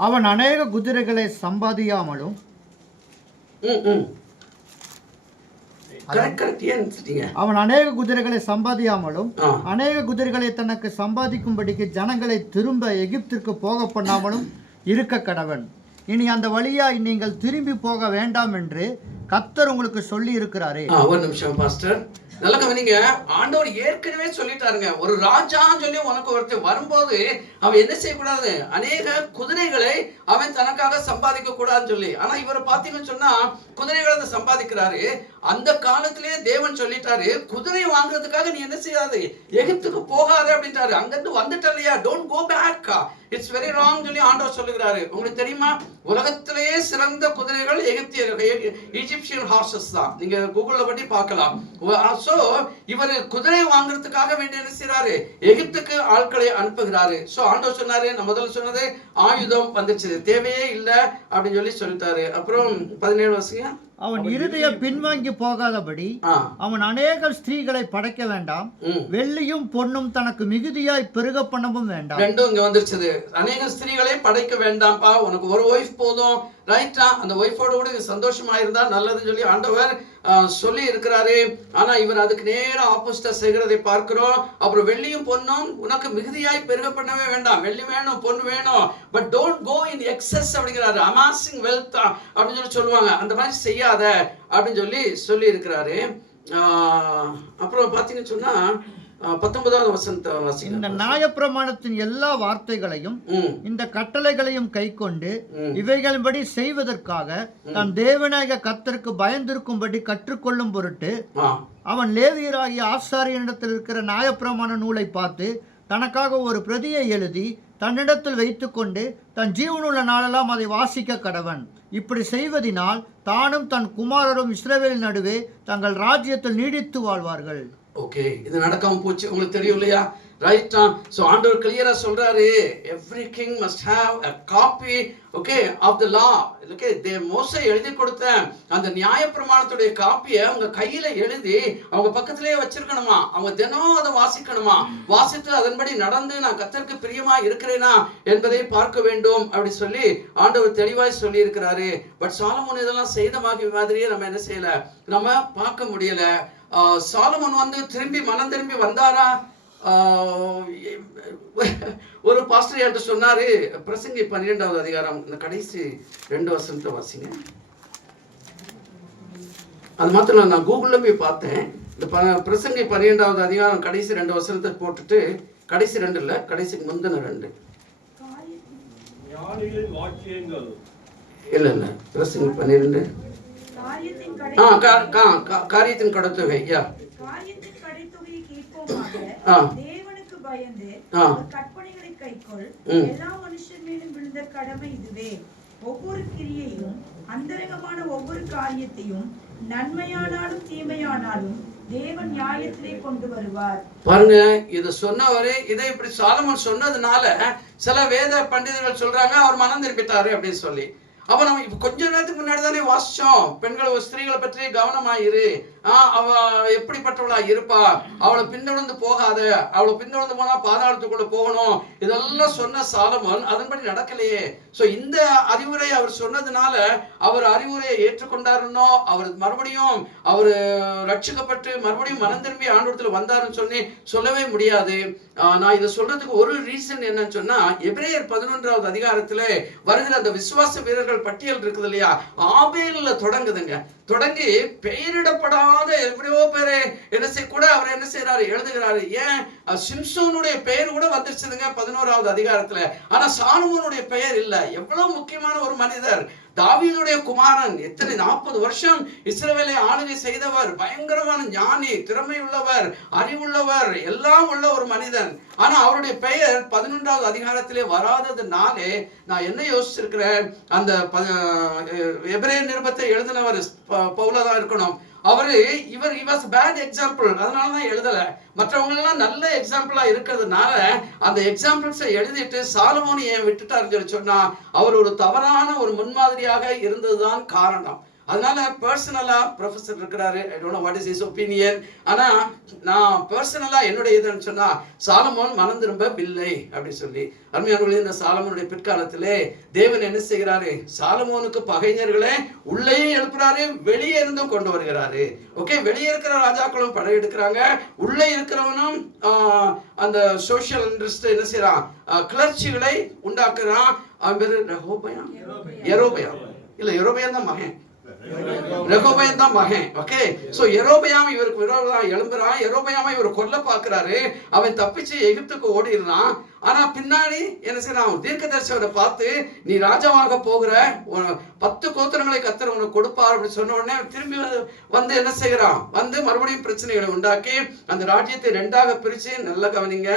அவன் அநேக குதிரைகளை சம்பாதியாமலும் அவன் அநேக குதிரைகளை சம்பாதியாமலும் அநேக குதிரைகளை தனக்கு சம்பாதிக்கும்படிக்கு ஜனங்களை திரும்ப எகிப்திற்கு போக பண்ணாமலும் இருக்க கடவன். இனி அந்த வழியாய் நீங்கள் திரும்பி போக வேண்டாம் என்று கர்த்தர் உங்களுக்கு சொல்லி இருக்கிறாரே. ஒரு நிமிஷம் பாஸ்டர், நல்லா கவனிங்க. ஆண்டவர் ஏற்கனவே சொல்லிட்டாருங்க, ஒரு ராஜான்னு சொல்லி உனக்கு ஒருத்தர் வரும்போது அவன் என்ன செய்யக்கூடாது, அநேக குதிரைகளை அவன் தனக்காக சம்பாதிக்க கூடாதுன்னு சொல்லி. ஆனா இவரை பார்த்தீங்கன்னு சொன்னா குதிரைகளை சம்பாதிக்கிறாரு. அந்த காலத்திலேயே தேவன் சொல்லிட்டாரு, குதிரை வாங்குறதுக்காக நீ என்ன செய்யாது, எகிப்துக்கு போகாத அப்படின்ட்டாரு. அங்கிருந்து வந்துட்ட இல்லையா, don't go back, it's very wrong சொல்லி ஆண்டவர் சொல்லுகிறாரு. உங்களுக்கு தெரியுமா, உலகத்திலேயே சிறந்த குதிரைகள் ஈஜிப்சியன் ஹார்சஸ் தான். நீங்க கூகுள்ல பற்றி பார்க்கலாம். சோ இவர் குதிரை வாங்குறதுக்காக வேண்டிய என்ன செய்யறாரு, எகிப்துக்கு ஆட்களை அனுப்புகிறாரு. சோ ஆண்டவர் சொன்னாரு, நான் முதல்ல சொன்னது ஆயுதம் வந்துச்சு, தேவையே இல்லை அப்படின்னு சொல்லி சொல்லிட்டாரு. அப்புறம் 17 வருஷம் அவன் இருதயம் பின்வாங்கி போகாதபடி அவன் அநேக ஸ்திரீகளை படைக்க வேண்டாம், வெள்ளியும் பொன்னும் தனக்கு மிகுதியாய் பெருக பண்ணவும் வேண்டாம். ரெண்டும் இங்க வந்துருச்சு. அநேக ஸ்திரீகளை படைக்க வேண்டாம்ப்பா, உனக்கு ஒரு ஒய்ஃப் போதும். ரைட்டா, அந்த ஒய்ஃபோட கூட சந்தோஷமா இருந்தா நல்லதுன்னு சொல்லி ஆண்டவர் சொல்லி இருக்கிறாரு. ஆனா இவர் அதுக்கு நேரம் ஆப்போசிட்டா செய்கிறதை பார்க்கிறோம். அப்புறம் வெள்ளியும் பொன்னும் உனக்கு மிகுதியாய் பெருக பண்ணவே வேண்டாம், வெள்ளி வேணும் பொண்ணு வேணும், but don't go in excess அப்படிங்கிறாரு. அமாசிங் வெல்த் அப்படின்னு சொல்லி சொல்லுவாங்க, அந்த மாதிரி செய்யாத அப்படின்னு சொல்லி இருக்கிறாரு. அப்புறம் பாத்தீங்கன்னு சொன்னா 19வது வசனத்தை வாசிங்க. இந்த நியாயப்பிரமாணத்தின் எல்லா வார்த்தைகளையும் இந்த கட்டளைகளையும் கைக்கொண்டு இவைகளின்படி செய்வதற்காக தன் தேவனாகிய கர்த்தருக்கு பயந்திருக்கும்படி கற்றுக்கொள்ளும் பொருட்டு அவன் லேவியராகிய ஆசாரியனிடத்தில் இருக்கிற நியாயப்பிரமாண நூலை பார்த்து தனக்காக ஒரு பிரதியை எழுதி தன்னிடத்தில் வைத்துக்கொண்டு தன் ஜீவனுள்ள நாளெல்லாம் அதை வாசிக்க கடவன். இப்படி செய்வதினால் தானும் தன் குமாரரும் இஸ்ரவேலின் நடுவே தங்கள் ராஜ்யத்தில் நீடித்து வாழ்வார்கள். ஓகே, இது நடக்காம போச்சு, உங்களுக்கு தெரியும் இல்லையா? ரைட்டா? சோ ஆண்டவர் கிளியரா சொல்றாரு, every king must have a copy, okay, of the law. Okay, மோசே எழுதி கொடுத்த அந்த நியாயப்பிரமாணத்துடைய காப்பியை அவங்க கையில எழுதி அவங்க பக்கத்திலேயே வச்சிருக்கணுமா. அவங்க தினம் அதை வாசிக்கணுமா. வாசித்து அதன்படி நடந்து நான் கர்த்தருக்கு பிரியமா இருக்கிறேனா என்பதை பார்க்க வேண்டும் அப்படி சொல்லி ஆண்டவர் தெளிவாய் சொல்லி இருக்கிறாரு. பட் சாலமோன் இதெல்லாம் செய்த மாதிரியே நம்ம என்ன செய்யல, நம்ம பார்க்க முடியல. சாலமோன் வந்து திரும்பி மனம் திரும்பி வந்தாரா? ஒரு பாஸ்டர் என்கிட்ட சொன்னாரு, பிரசங்கி 12வது அதிகாரம் இந்த கடைசி 2 வசனத்தை வாசிங்க. அது மாத்திரம் நான் கூகுள்ல போய் பார்த்தேன். இந்த பிரசங்கி 12வது அதிகாரம் கடைசி 2 வசனத்தை போட்டுட்டு, கடைசி 2 இல்ல, கடைசிக்கு முந்தின 2 ஞானிகளின் வாக்கியங்கள் இல்ல பிரசங்கி 12 காரியத்தின் கடத்தொகை. காரியத்தின் கடைத்தொகையை கேட்போமாக, தேவனுக்கு பயந்து கற்பனைகளை கைக்கொள். எல்லா மனுஷர் மேலும் விழுந்த கடமை இதுவே. ஒவ்வொரு கிரியையும் அந்தரங்கமான ஒவ்வொரு காரியத்தையும் நன்மையானாலும் தீமையானாலும் தேவன் நியாயத்திலே கொண்டு வருவார். பாருங்க, இது சொன்னவரு இதை இப்படி சாலமோன் சொன்னதுனால சில வேத பண்டிதர்கள் சொல்றாங்க அவர் மனம் திரும்பிட்டாரு அப்படின்னு சொல்லி. அப்ப நம்ம இப்ப கொஞ்ச நேரத்துக்கு முன்னாடி தானே வாசிச்சோம், பெண்கள் ஸ்திரீகளை பற்றி கவனமாயிரு, அவ எப்படிப்பட்டவளா இருப்பா, அவளை பின்தொடர்ந்து போகாத, அவளை பின்தொடர்ந்து போனா பாதாளத்துக்குள்ள போகணும், இதெல்லாம் சொன்ன சாலமோன் அதன்படி நடக்கலையே. சோ இந்த அறிவுரை அவர் சொன்னதுனால அவர் அறிவுரையை ஏற்றுக்கொண்டாருன்னோ, அவர் மறுபடியும் அவர் ரட்சிக்கப்பட்டு மறுபடியும் மனம் திரும்பி ஆண்டவரத்துல வந்தாருன்னு சொல்லவே முடியாது. நான் இதை சொல்றதுக்கு ஒரு ரீசன் என்னன்னு சொன்னா, எபிரேயர் 11வது அதிகாரத்துல வருகிற அந்த விசுவாச வீரர்கள் பட்டியல் இருக்குது இல்லையா, ஆபேல்ல தொடங்குதுங்க. தொடங்கி பெயரிடப்படாத எவ்வளவோ பேரு என்ன கூட அவர் என்ன செய்யறாரு, எழுதுகிறாரு. ஏன் சிம்சோனுடைய பெயர் கூட வந்துருச்சுதுங்க 11வது அதிகாரத்துல, ஆனா சாலமோனுடைய பெயர் இல்ல. எவ்வளவு முக்கியமான ஒரு மனிதர், தாவீதுடைய குமாரன், எத்தனை 40 வருஷம் இஸ்ரவேலை ஆளுகை செய்தவர், பயங்கரமான ஞானி, திறமை உள்ளவர், அறிவுள்ளவர், எல்லாம் உள்ள ஒரு மனிதன். ஆனா அவருடைய பெயர் 11வது அதிகாரத்திலே வராததுனாலே நான் என்ன யோசிச்சிருக்கிறேன், அந்த எபிரேயர் நிருபத்தை எழுதினவர் பவுலதான் இருக்கணும். இவர் வாஸ் பேட் எக்ஸாம்பிள், அதனாலதான் எழுதல. மற்றவங்க எல்லாம் நல்ல எக்ஸாம்பிளா இருக்கிறதுனால அந்த எக்ஸாம்பிள்ஸை எழுதிட்டு சாலமோன் ஏன் விட்டுட்டாருன்னு சொன்னா, அவர் ஒரு தவறான ஒரு முன்மாதிரியாக இருந்ததுதான் காரணம். அதனால பர்சனலா ப்ரொஃபஸர் இருக்கிறாரு, I don't know what is his opinion. ஆனா நான் பர்சனலா என்னுடைய இதுன்னு சொன்னா, சாலமோன் மனம் திரும்பவில்லை அப்படி சொல்லி. அருமையானவர்களே, இந்த சாலமோனுடைய பிற்காலத்திலே தேவன் என்ன செய்கிறாரு, சாலமோனுக்கு பகைஞர்களே உள்ளே எழுப்புறாரு, வெளியே இருந்தும் கொண்டு வருகிறாரு. ஓகே, வெளியே இருக்கிற ராஜாக்களும் படையெடுக்கிறாங்க, உள்ளே இருக்கிறவனும் அந்த சோசியல் இன்ட்ரெஸ்ட் என்ன செய்யறான், கிளர்ச்சிகளை உண்டாக்குறான். அவன் பேரு யெரொபெயாம் இல்ல, யெரொபெயாம் தான் மகன், ரெகோபெயாம் தான் மகன். ஓகே, சோ யெரொபெயாம் இவருக்கு விரோதமா எழும்புறான். யெரொபெயாமை இவர் கொல்ல பாக்குறாரு. அவன் தப்பிச்சு எகிப்துக்கு ஓடிடுறான். ஆனா பின்னாடி என்ன செய்யறான், தீர்க்கதரிசியை பார்த்து நீ ராஜாவாக போகிற, 10 கோத்திரங்களை கர்த்தர் உனக்கு கொடுப்பார் அப்படின்னு சொன்ன உடனே திரும்பி வந்து என்ன செய்யறான், வந்து மறுபடியும் பிரச்சனைகளை உண்டாக்கி அந்த ராஜ்யத்தை 2ஆக பிரிச்சு. நல்ல கவனிங்க,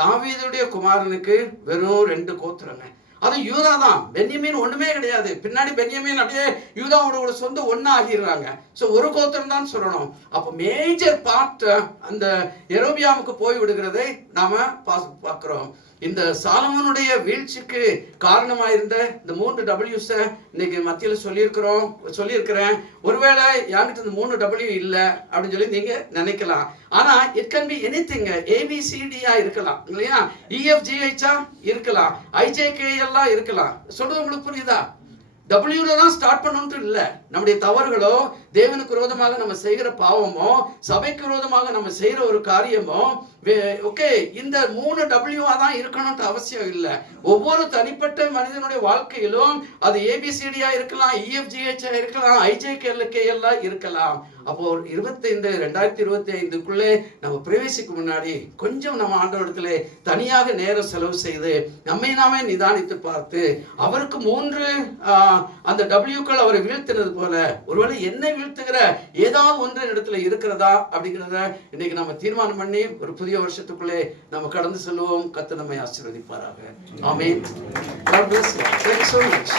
தாவீதுடைய குமாரனுக்கு வெறும் 2 கோத்திரங்க. அது யூதா தான், பென்யமீன் ஒண்ணுமே கிடையாது. பின்னாடி பென்யமீன் அப்படியே யூதாவோட சொந்த ஒண்ணா ஆகிடுறாங்க. சோ ஒரு கோத்திரம் தான் சொல்லணும். அப்ப மேஜர் பார்ட் அந்த யெரொபெயாமுக்கு போய் விடுகிறதை நாம பார்க்கிறோம். இந்த சாலமோனுடைய வீழ்ச்சிக்கு காரணமாயிருந்த இந்த 3 W's இன்னைக்கு மத்தியில சொல்லியிருக்கிறேன். ஒருவேளை யார்கிட்ட இந்த 3 W இல்ல அப்படின்னு சொல்லி நீங்க நினைக்கலாம். ஆனா இட் கேன் பி எனிதிங். ABCDயா இருக்கலாம் இல்லையா, EFGHஆ இருக்கலாம், IJKL இருக்கலாம். சொல்றது உங்களுக்கு புரியுதா? Wல தான் ஸ்டார்ட் பண்ணணும்னு இல்ல. நம்முடைய தவறுகளோ, தேவனுக்கு விரோதமாக நம்ம செய்கிற பாவமோ, சபைக்கு விரோதமாக நம்ம செய்யற ஒரு காரியமோ, ஓகே, இந்த 3 Wஆ தான் இருக்கணும்னு அவசியம் இல்லை. ஒவ்வொரு தனிப்பட்ட மனிதனுடைய வாழ்க்கையிலும் அது ABCDயா இருக்கலாம், EFGHஆ இருக்கலாம், IJKL இருக்கலாம். அப்போ 2025க்குள்ளே நம்ம பிரவேசிக்கு முன்னாடி கொஞ்சம் நம்ம ஆண்டவரிடத்துல தனியாக நேரம் செலவு செய்து நம்மை நாமே நிதானித்து பார்த்து, அவருக்கு 3 அந்த Wக்கள் அவரை வீழ்த்தினது போல ஒருவேளை என்னை வீழ்த்துகிற ஏதாவது ஒன்று இடத்துல இருக்கிறதா அப்படிங்கிறத இன்னைக்கு நம்ம தீர்மானம் பண்ணி ஒரு புதிய வருஷத்துக்குள்ளே நம்ம கடந்து செல்வோம். கர்த்தர் நம்மை ஆசீர்வதிப்பாராக. ஆமென். God bless you. Thank you so much.